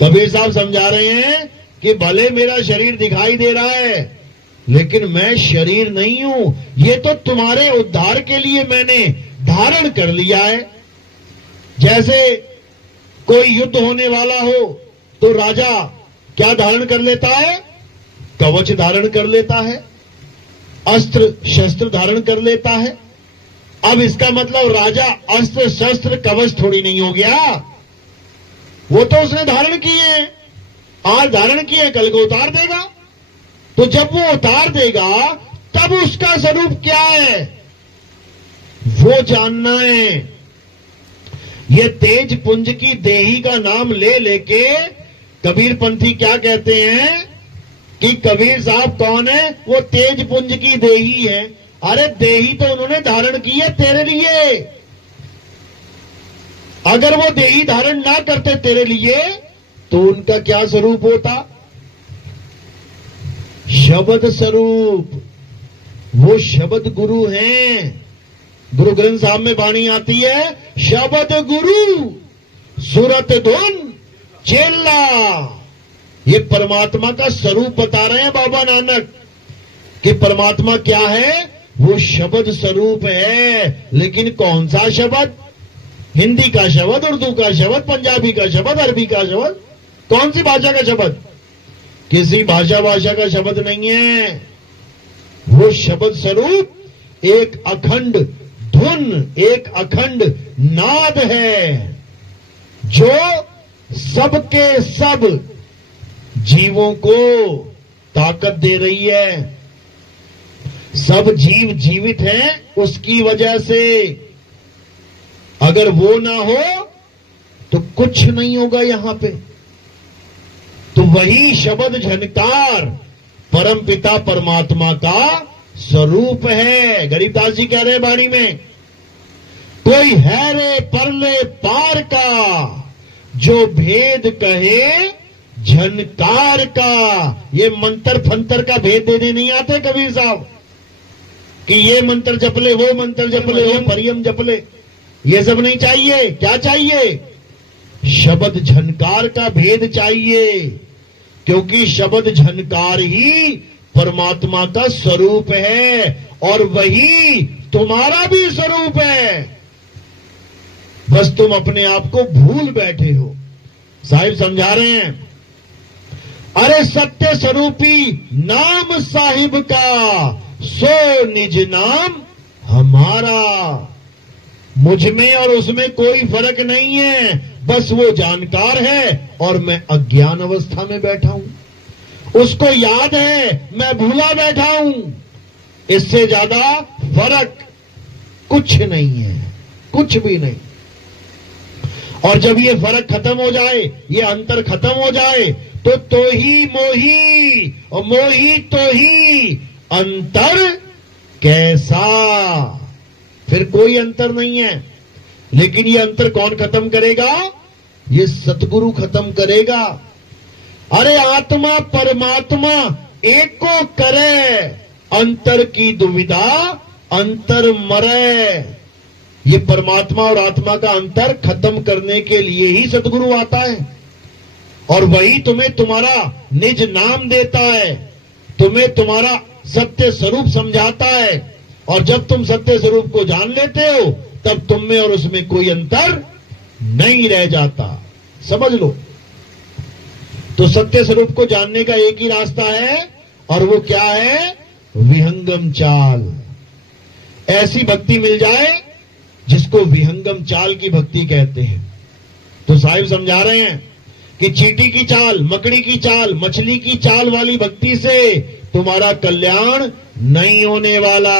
कबीर साहब समझा रहे हैं कि भले मेरा शरीर दिखाई दे रहा है लेकिन मैं शरीर नहीं हूं, ये तो तुम्हारे उद्धार के लिए मैंने धारण कर लिया है। जैसे कोई युद्ध होने वाला हो तो राजा क्या धारण कर लेता है? कवच धारण कर लेता है, अस्त्र शस्त्र धारण कर लेता है। अब इसका मतलब राजा अस्त्र शस्त्र कवच थोड़ी नहीं हो गया, वो तो उसने धारण किए हैं, आज धारण किए कल को उतार देगा। तो जब वो उतार देगा तब उसका स्वरूप क्या है वो जानना है। ये तेज पुंज की देही का नाम ले लेके कबीर पंथी क्या कहते हैं कि कबीर साहब कौन है? वो तेज पुंज की देही है। अरे देही तो उन्होंने धारण की है तेरे लिए। अगर वो देही धारण ना करते तेरे लिए तो उनका क्या स्वरूप होता? शब्द स्वरूप। वो शब्द गुरु हैं। गुरु ग्रंथ साहब में वाणी आती है, शब्द गुरु सुरत धुन चेला। ये परमात्मा का स्वरूप बता रहे हैं बाबा नानक कि परमात्मा क्या है? वो शब्द स्वरूप है। लेकिन कौन सा शब्द? हिंदी का शब्द, उर्दू का शब्द, पंजाबी का शब्द, अरबी का शब्द, कौन सी भाषा का शब्द? किसी भाषा का शब्द नहीं है। वो शब्द स्वरूप एक अखंड धुन, एक अखंड नाद है जो सबके सब जीवों को ताकत दे रही है। सब जीव जीवित हैं उसकी वजह से। अगर वो ना हो तो कुछ नहीं होगा यहां पे। तो वही शब्द झनकार परम पिता परमात्मा का स्वरूप है। गरीबदास जी कह रहे हैं वाणी में, कोई है रे परले पार का जो भेद कहे झनकार का। ये मंत्र फंतर का भेद देने नहीं आते कबीर साहब कि ये मंत्र जप ले, वो मंत्र जप ले, वो परियम जप ले। ये सब नहीं चाहिए। क्या चाहिए? शब्द झनकार का भेद चाहिए, क्योंकि शब्द झनकार ही परमात्मा का स्वरूप है और वही तुम्हारा भी स्वरूप है। बस तुम अपने आप को भूल बैठे हो। साहिब समझा रहे हैं, अरे सत्य स्वरूपी नाम साहिब का, सो निज नाम हमारा। मुझ में और उसमें कोई फर्क नहीं है, बस वो जानकार है और मैं अज्ञान अवस्था में बैठा हूं। उसको याद है, मैं भूला बैठा हूं। इससे ज्यादा फर्क कुछ नहीं है, कुछ भी नहीं। और जब ये फर्क खत्म हो जाए, ये अंतर खत्म हो जाए तो ही मोही और मोही तो ही अंतर कैसा। फिर कोई अंतर नहीं है। लेकिन ये अंतर कौन खत्म करेगा? ये सतगुरु खत्म करेगा। अरे आत्मा परमात्मा एक को करे, अंतर की दुविधा अंतर मरे। ये परमात्मा और आत्मा का अंतर खत्म करने के लिए ही सतगुरु आता है और वही तुम्हें तुम्हारा निज नाम देता है, तुम्हें तुम्हारा सत्य स्वरूप समझाता है, और जब तुम सत्य स्वरूप को जान लेते हो तब तुम में और उसमें कोई अंतर नहीं रह जाता। समझ लो। तो सत्य स्वरूप को जानने का एक ही रास्ता है, और वो क्या है? विहंगम चाल। ऐसी भक्ति मिल जाए जिसको विहंगम चाल की भक्ति कहते हैं। तो साहिब समझा रहे हैं कि चींटी की चाल, मकड़ी की चाल, मछली की चाल वाली भक्ति से तुम्हारा कल्याण नहीं होने वाला।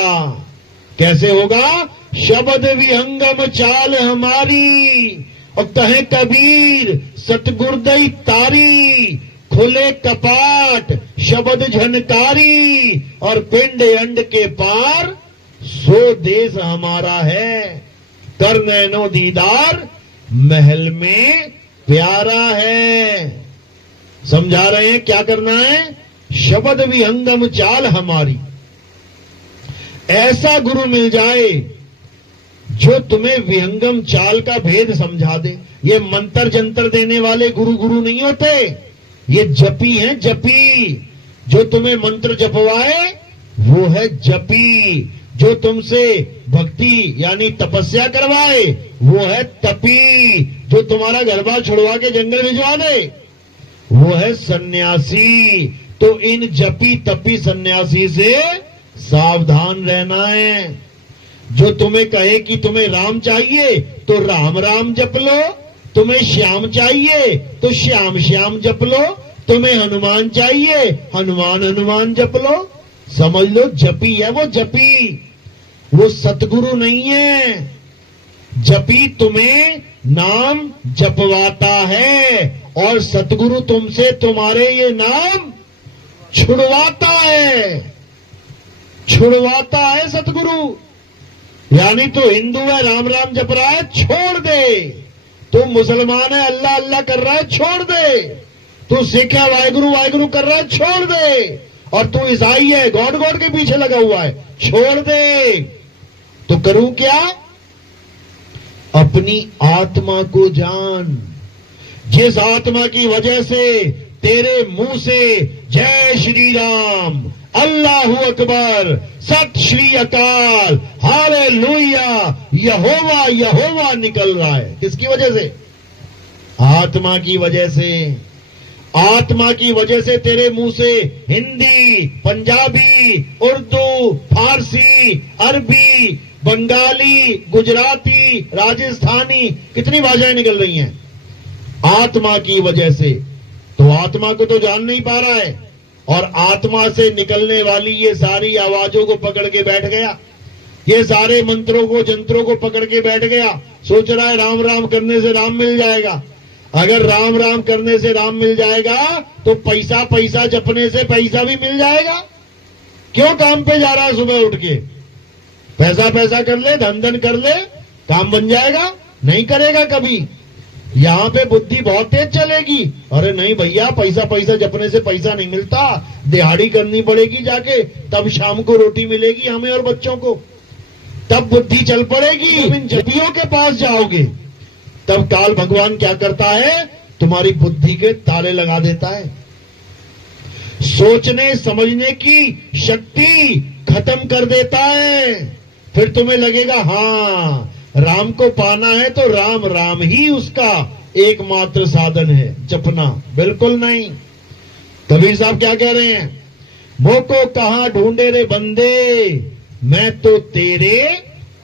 कैसे होगा? शब्द विहंगम चाल हमारी, और कहे कबीर सतगुरदई तारी, खुले कपाट शब्द झनकारी, और पिंड अंड के पार सो देश हमारा है। कर नैनो दीदार महल में प्यारा है। समझा रहे हैं क्या करना है? शब्द विहंगम चाल हमारी। ऐसा गुरु मिल जाए जो तुम्हें विहंगम चाल का भेद समझा दे। ये मंत्र जंतर देने वाले गुरु गुरु नहीं होते, ये जपी हैं, जपी। जो तुम्हें मंत्र जपवाए वो है जपी। जो तुमसे भक्ति यानी तपस्या करवाए वो है तपी। जो तुम्हारा घर बार छुड़वा के जंगल भिजवा दे वो है सन्यासी। तो इन जपी तपी सन्यासी से सावधान रहना है। जो तुम्हें कहे कि तुम्हें राम चाहिए तो राम राम जप लो, तुम्हें श्याम चाहिए तो श्याम श्याम जप लो, तुम्हें हनुमान चाहिए हनुमान हनुमान जप लो। समझ लो जपी है वो, जपी। वो सतगुरु नहीं है। जपी तुम्हें नाम जपवाता है, और सतगुरु तुमसे तुम्हारे ये नाम छुड़वाता है। छुड़वाता है सतगुरु। यानी तो हिंदू है राम राम जप रहा है, छोड़ दे। तो मुसलमान है अल्लाह अल्लाह कर रहा है, छोड़ दे। तू सिख है वाहिगुरु वाहिगुरु कर रहा है, छोड़ दे। और तू ईसाई है गॉड गॉड के पीछे लगा हुआ है, छोड़ दे। तो करूं क्या? अपनी आत्मा को जान। जिस आत्मा की वजह से तेरे मुंह से जय श्री राम, अल्लाह अकबर, सत श्री अकाल, हालेलुया, यहोवा यहोवा निकल रहा है, किसकी वजह से? आत्मा की वजह से। आत्मा की वजह से तेरे मुंह से हिंदी, पंजाबी, उर्दू, फारसी, अरबी, बंगाली, गुजराती, राजस्थानी, कितनी भाषाएं निकल रही हैं आत्मा की वजह से। तो आत्मा को तो जान नहीं पा रहा है, और आत्मा से निकलने वाली ये सारी आवाजों को पकड़ के बैठ गया, ये सारे मंत्रों को जंत्रों को पकड़ के बैठ गया। सोच रहा है राम राम करने से राम मिल जाएगा। अगर राम राम करने से राम मिल जाएगा तो पैसा पैसा जपने से पैसा भी मिल जाएगा। क्यों काम पे जा रहा है सुबह उठ के? पैसा पैसा कर ले, धन धन कर ले, काम बन जाएगा? नहीं करेगा कभी। यहां पे बुद्धि बहुत तेज चलेगी। अरे नहीं भैया, पैसा पैसा जपने से पैसा नहीं मिलता, दिहाड़ी करनी पड़ेगी जाके, तब शाम को रोटी मिलेगी हमें और बच्चों को, तब बुद्धि चल पड़ेगी। इन जपियों के पास जाओगे तब काल भगवान क्या करता है? तुम्हारी बुद्धि के ताले लगा देता है। सोचने समझने की शक्ति खत्म कर देता है। फिर तुम्हें लगेगा हाँ, राम को पाना है तो राम राम ही उसका एकमात्र साधन है, जपना। बिल्कुल नहीं। कबीर साहब क्या कह रहे हैं? मोको कहां ढूंढे रे बंदे, मैं तो तेरे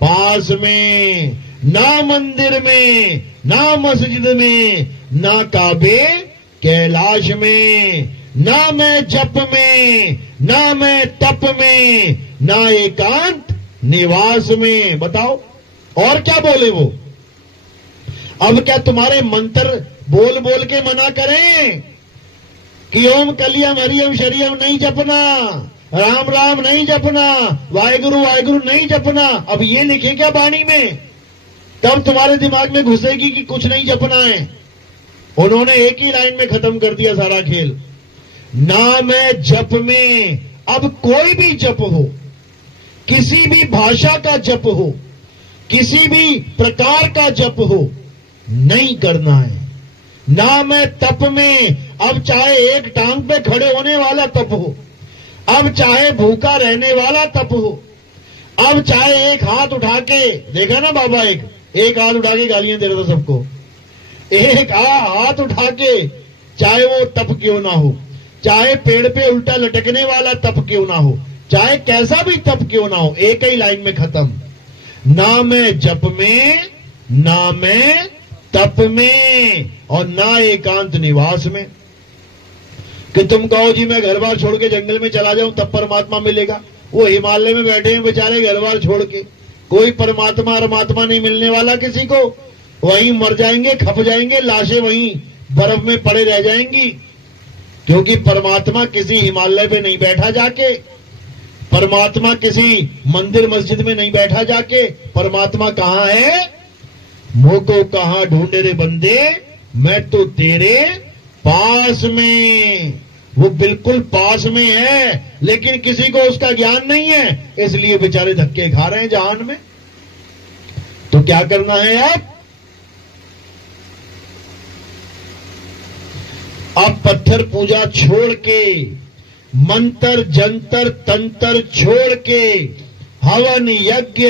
पास में, ना मंदिर में, ना मस्जिद में, ना काबे कैलाश में, ना मैं जप में, ना मैं तप में, ना एकांत निवास में। बताओ और क्या बोले वो? अब क्या तुम्हारे मंत्र बोल बोल के मना करें कि ओम कलियम हरियम शरियम नहीं जपना, राम राम नहीं जपना, वाहिगुरु वाहिगुरु नहीं जपना? अब ये लिखे क्या बाणी में? तब तुम्हारे दिमाग में घुसेगी कि कुछ नहीं जपना है। उन्होंने एक ही लाइन में खत्म कर दिया सारा खेल। ना मैं जप में, अब कोई भी जप हो, किसी भी भाषा का जप हो, किसी भी प्रकार का जप हो, नहीं करना है। ना मैं तप में, अब चाहे एक टांग पे खड़े होने वाला तप हो, अब चाहे भूखा रहने वाला तप हो, अब चाहे एक हाथ उठा के, देखा ना बाबा, एक हाथ उठा के गालियां दे रहा था सबको, एक हाथ उठा के, चाहे वो तप क्यों ना हो, चाहे पेड़ पे उल्टा लटकने वाला तप क्यों ना हो, चाहे कैसा भी तप क्यों ना हो, एक ही लाइन में खत्म, ना मैं जप में, ना मैं तप में, और ना एकांत निवास में। कि तुम कहो जी मैं घर बार छोड़ के जंगल में चला जाऊं तब परमात्मा मिलेगा, वो हिमालय में बैठे हैं बेचारे घर बार छोड़ के, कोई परमात्मा नहीं मिलने वाला किसी को, वहीं मर जाएंगे, खप जाएंगे, लाशें वहीं बर्फ में पड़े रह जाएंगी, क्योंकि परमात्मा किसी हिमालय पे नहीं बैठा जाके, परमात्मा किसी मंदिर मस्जिद में नहीं बैठा जाके, परमात्मा कहां है? मोको कहां ढूंढे रे बंदे, मैं तो तेरे पास में, वो बिल्कुल पास में है, लेकिन किसी को उसका ज्ञान नहीं है, इसलिए बेचारे धक्के खा रहे हैं जहान में। तो क्या करना है अब पत्थर पूजा छोड़ के, मंत्र जंतर तंत्र छोड़ के, हवन यज्ञ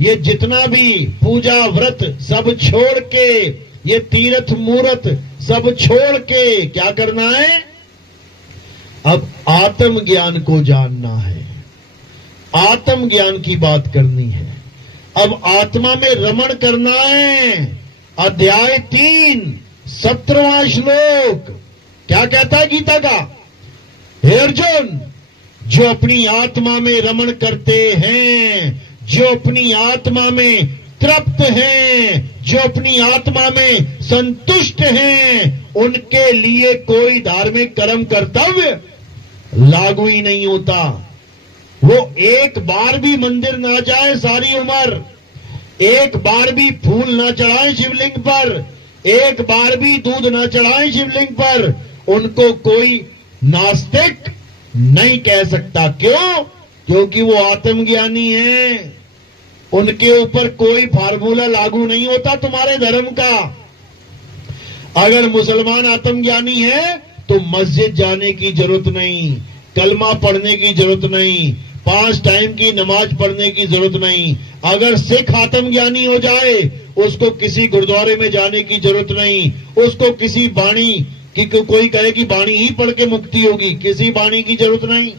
ये जितना भी पूजा व्रत सब छोड़ के, ये तीर्थ मूर्त सब छोड़ के क्या करना है? अब आत्म ज्ञान को जानना है, आत्म ज्ञान की बात करनी है, अब आत्मा में रमण करना है। अध्याय 3 17वां श्लोक क्या कहता है गीता का? हे अर्जुन, जो अपनी आत्मा में रमण करते हैं, जो अपनी आत्मा में तृप्त हैं, जो अपनी आत्मा में संतुष्ट हैं, उनके लिए कोई धार्मिक कर्म कर्तव्य लागू ही नहीं होता। वो एक बार भी मंदिर ना जाए सारी उम्र, एक बार भी फूल ना चढ़ाए शिवलिंग पर, एक बार भी दूध ना चढ़ाए शिवलिंग पर, उनको कोई नास्तिक नहीं कह सकता। क्यों? क्योंकि वो आत्मज्ञानी हैं, उनके ऊपर कोई फार्मूला लागू नहीं होता तुम्हारे धर्म का। अगर मुसलमान आत्मज्ञानी है तो मस्जिद जाने की जरूरत नहीं, कलमा पढ़ने की जरूरत नहीं, 5 टाइम की नमाज पढ़ने की जरूरत नहीं। अगर सिख आत्मज्ञानी हो जाए, उसको किसी गुरुद्वारे में जाने की जरूरत नहीं, उसको किसी बाणी कि कोई कहे कि बाणी ही पढ़ के मुक्ति होगी, किसी बाणी की जरूरत नहीं।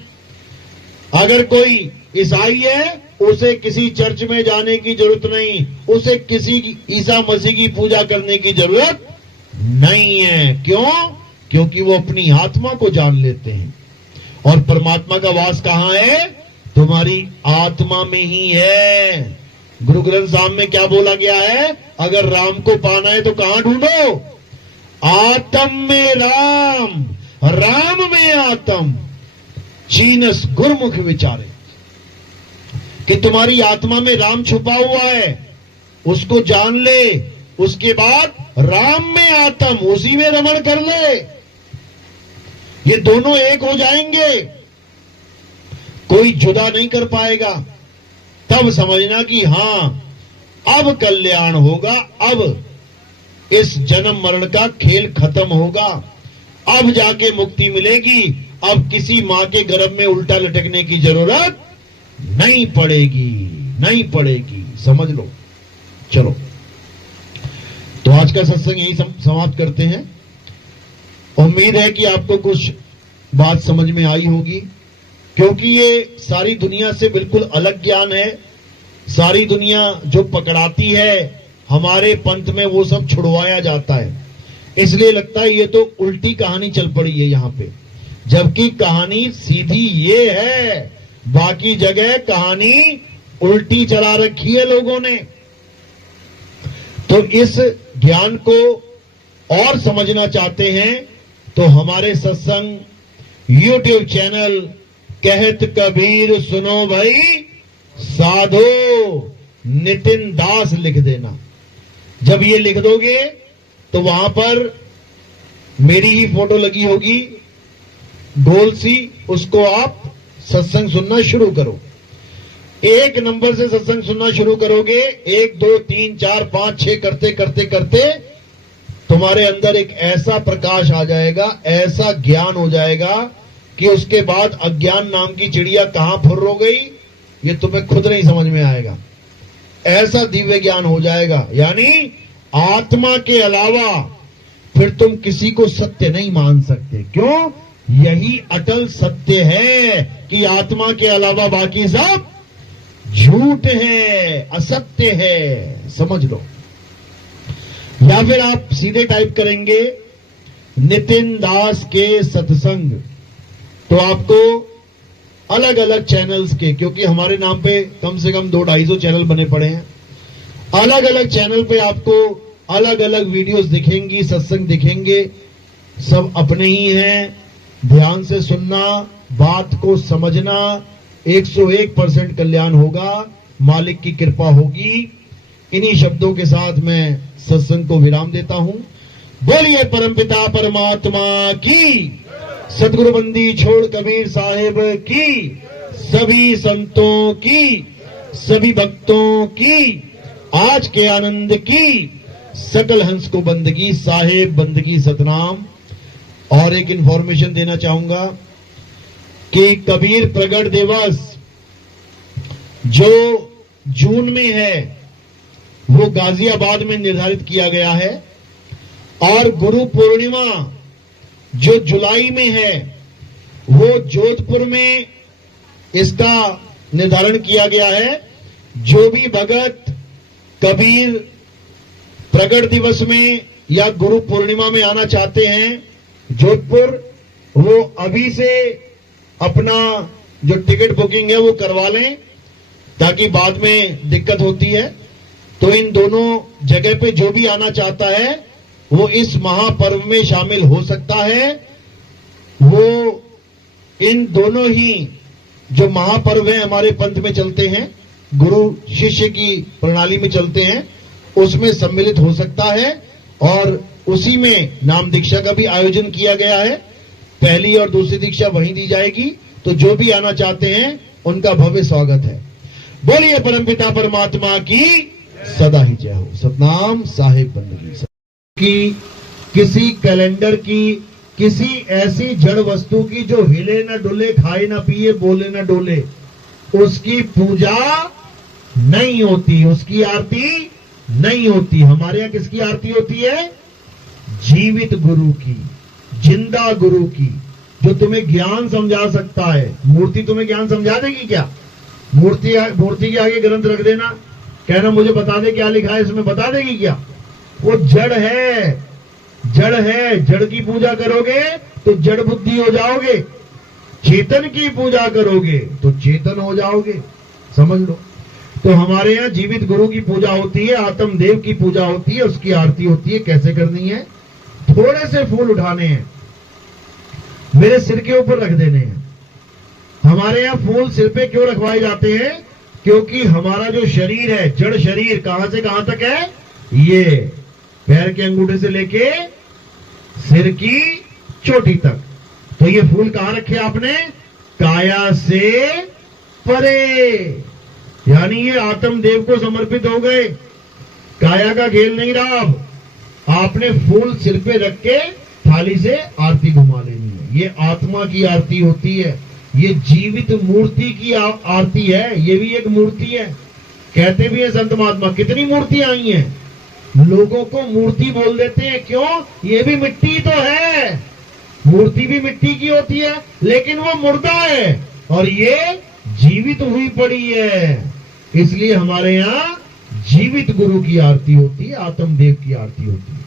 अगर कोई ईसाई है, उसे किसी चर्च में जाने की जरूरत नहीं, उसे किसी ईसा मसीह की पूजा करने की जरूरत नहीं है। क्यों? क्योंकि वो अपनी आत्मा को जान लेते हैं। और परमात्मा का वास कहां है? तुम्हारी आत्मा में ही है। गुरु ग्रंथ साहब में क्या बोला गया है? अगर राम को पाना है तो कहां ढूंढो? आत्म में राम, राम में आत्म, चीनस गुरमुख विचारे। कि तुम्हारी आत्मा में राम छुपा हुआ है, उसको जान ले, उसके बाद राम में आत्म, उसी में रमण कर ले। ये दोनों एक हो जाएंगे, कोई जुदा नहीं कर पाएगा। तब समझना कि हां अब कल्याण होगा, अब इस जन्म मरण का खेल खत्म होगा, अब जाके मुक्ति मिलेगी, अब किसी मां के गर्भ में उल्टा लटकने की जरूरत नहीं पड़ेगी, नहीं पड़ेगी। समझ लो। चलो, तो आज का सत्संग यही समाप्त करते हैं। उम्मीद है कि आपको कुछ बात समझ में आई होगी, क्योंकि ये सारी दुनिया से बिल्कुल अलग ज्ञान है। सारी दुनिया जो पकड़ाती है हमारे पंथ में, वो सब छुड़वाया जाता है। इसलिए लगता है ये तो उल्टी कहानी चल पड़ी है यहां पे, जबकि कहानी सीधी ये है, बाकी जगह कहानी उल्टी चला रखी है लोगों ने। तो इस ज्ञान को और समझना चाहते हैं तो हमारे सत्संग YouTube चैनल कहत कबीर सुनो भाई साधो नितिन दास लिख देना। जब ये लिख दोगे तो वहां पर मेरी ही फोटो लगी होगी गोल सी, उसको आप सत्संग सुनना शुरू करो। 1 नंबर से सत्संग सुनना शुरू करोगे, 1 2 3 4 5 6 करते करते करते तो तुम्हारे अंदर एक ऐसा प्रकाश आ जाएगा, ऐसा ज्ञान हो जाएगा कि उसके बाद अज्ञान नाम की चिड़िया कहां फुर्र हो गई ये तुम्हें खुद नहीं समझ में आएगा। ऐसा दिव्य ज्ञान हो जाएगा, यानी आत्मा के अलावा फिर तुम किसी को सत्य नहीं मान सकते। क्यों? यही अटल सत्य है कि आत्मा के अलावा बाकी सब झूठ है, असत्य है, समझ लो। या फिर आप सीधे टाइप करेंगे नितिन दास के सत्संग, तो आपको अलग अलग चैनल्स के, क्योंकि हमारे नाम पे कम से कम 200-250 चैनल बने पड़े हैं, अलग अलग चैनल पे आपको अलग अलग वीडियोस दिखेंगी, सत्संग दिखेंगे, सब अपने ही हैं। ध्यान से सुनना, बात को समझना, 101% कल्याण होगा, मालिक की कृपा होगी। इन्हीं शब्दों के साथ मैं सत्संग को विराम देता हूं। बोलिए परमपिता परमात्मा की, सदगुरु बंदी छोड़ कबीर साहिब की, सभी संतों की, सभी भक्तों की, आज के आनंद की, सकल हंस को बंदगी, साहेब बंदगी सतनाम। और एक इंफॉर्मेशन देना चाहूंगा कि कबीर प्रगट दिवस जो जून में है वो गाजियाबाद में निर्धारित किया गया है, और गुरु पूर्णिमा जो जुलाई में है वो जोधपुर में इसका निर्धारण किया गया है। जो भी भगत कबीर प्रगट दिवस में या गुरु पूर्णिमा में आना चाहते हैं जोधपुर, वो अभी से अपना जो टिकट बुकिंग है वो करवा लें, ताकि बाद में दिक्कत होती है। तो इन दोनों जगह पे जो भी आना चाहता है वो इस महापर्व में शामिल हो सकता है। वो इन दोनों ही जो महापर्व है हमारे पंथ में चलते हैं, गुरु शिष्य की प्रणाली में चलते हैं, उसमें सम्मिलित हो सकता है। और उसी में नाम दीक्षा का भी आयोजन किया गया है, पहली और दूसरी दीक्षा वहीं दी जाएगी। तो जो भी आना चाहते हैं उनका भव्य स्वागत है। बोलिए परमपिता परमात्मा की सदा ही जय हो। सतनाम साहिब बंदगी की, किसी कैलेंडर की, किसी ऐसी जड़ वस्तु की जो हिले न डुले, खाए न पिए, बोले न डोले, उसकी पूजा नहीं होती, उसकी आरती नहीं होती। हमारे यहां किसकी आरती होती है? जीवित गुरु की, जिंदा गुरु की, जो तुम्हें ज्ञान समझा सकता है। मूर्ति तुम्हें ज्ञान समझा देगी क्या? मूर्ति के आगे ग्रंथ रख देना, कहना मुझे बता दे क्या लिखा है इसमें, बता देगी क्या? वो जड़ है, जड़ है। जड़ की पूजा करोगे तो जड़ बुद्धि हो जाओगे, चेतन की पूजा करोगे तो चेतन हो जाओगे, समझ लो। तो हमारे यहाँ जीवित गुरु की पूजा होती है, आत्मदेव की पूजा होती है, उसकी आरती होती है। कैसे करनी है? थोड़े से फूल उठाने हैं, मेरे सिर के ऊपर रख देने हैं। हमारे यहाँ फूल सिर पे क्यों रखवाए जाते हैं? क्योंकि हमारा जो शरीर है, जड़ शरीर, कहां से कहां तक है? ये पैर के अंगूठे से लेके सिर की चोटी तक। तो ये फूल कहां रखे आपने? काया से परे, यानी ये आत्मदेव को समर्पित हो गए। काया का खेल नहीं रहा। अब आपने फूल सिर पे रख के थाली से आरती घुमा लेनी है। ये आत्मा की आरती होती है, ये जीवित मूर्ति की आरती है। ये भी एक मूर्ति है। कहते भी है संत महात्मा, कितनी मूर्तियां आई हैं, लोगों को मूर्ति बोल देते हैं। क्यों? ये भी मिट्टी तो है, मूर्ति भी मिट्टी की होती है, लेकिन वो मुर्दा है और ये जीवित हुई पड़ी है। इसलिए हमारे यहाँ जीवित गुरु की आरती होती है, आत्मदेव की आरती होती है।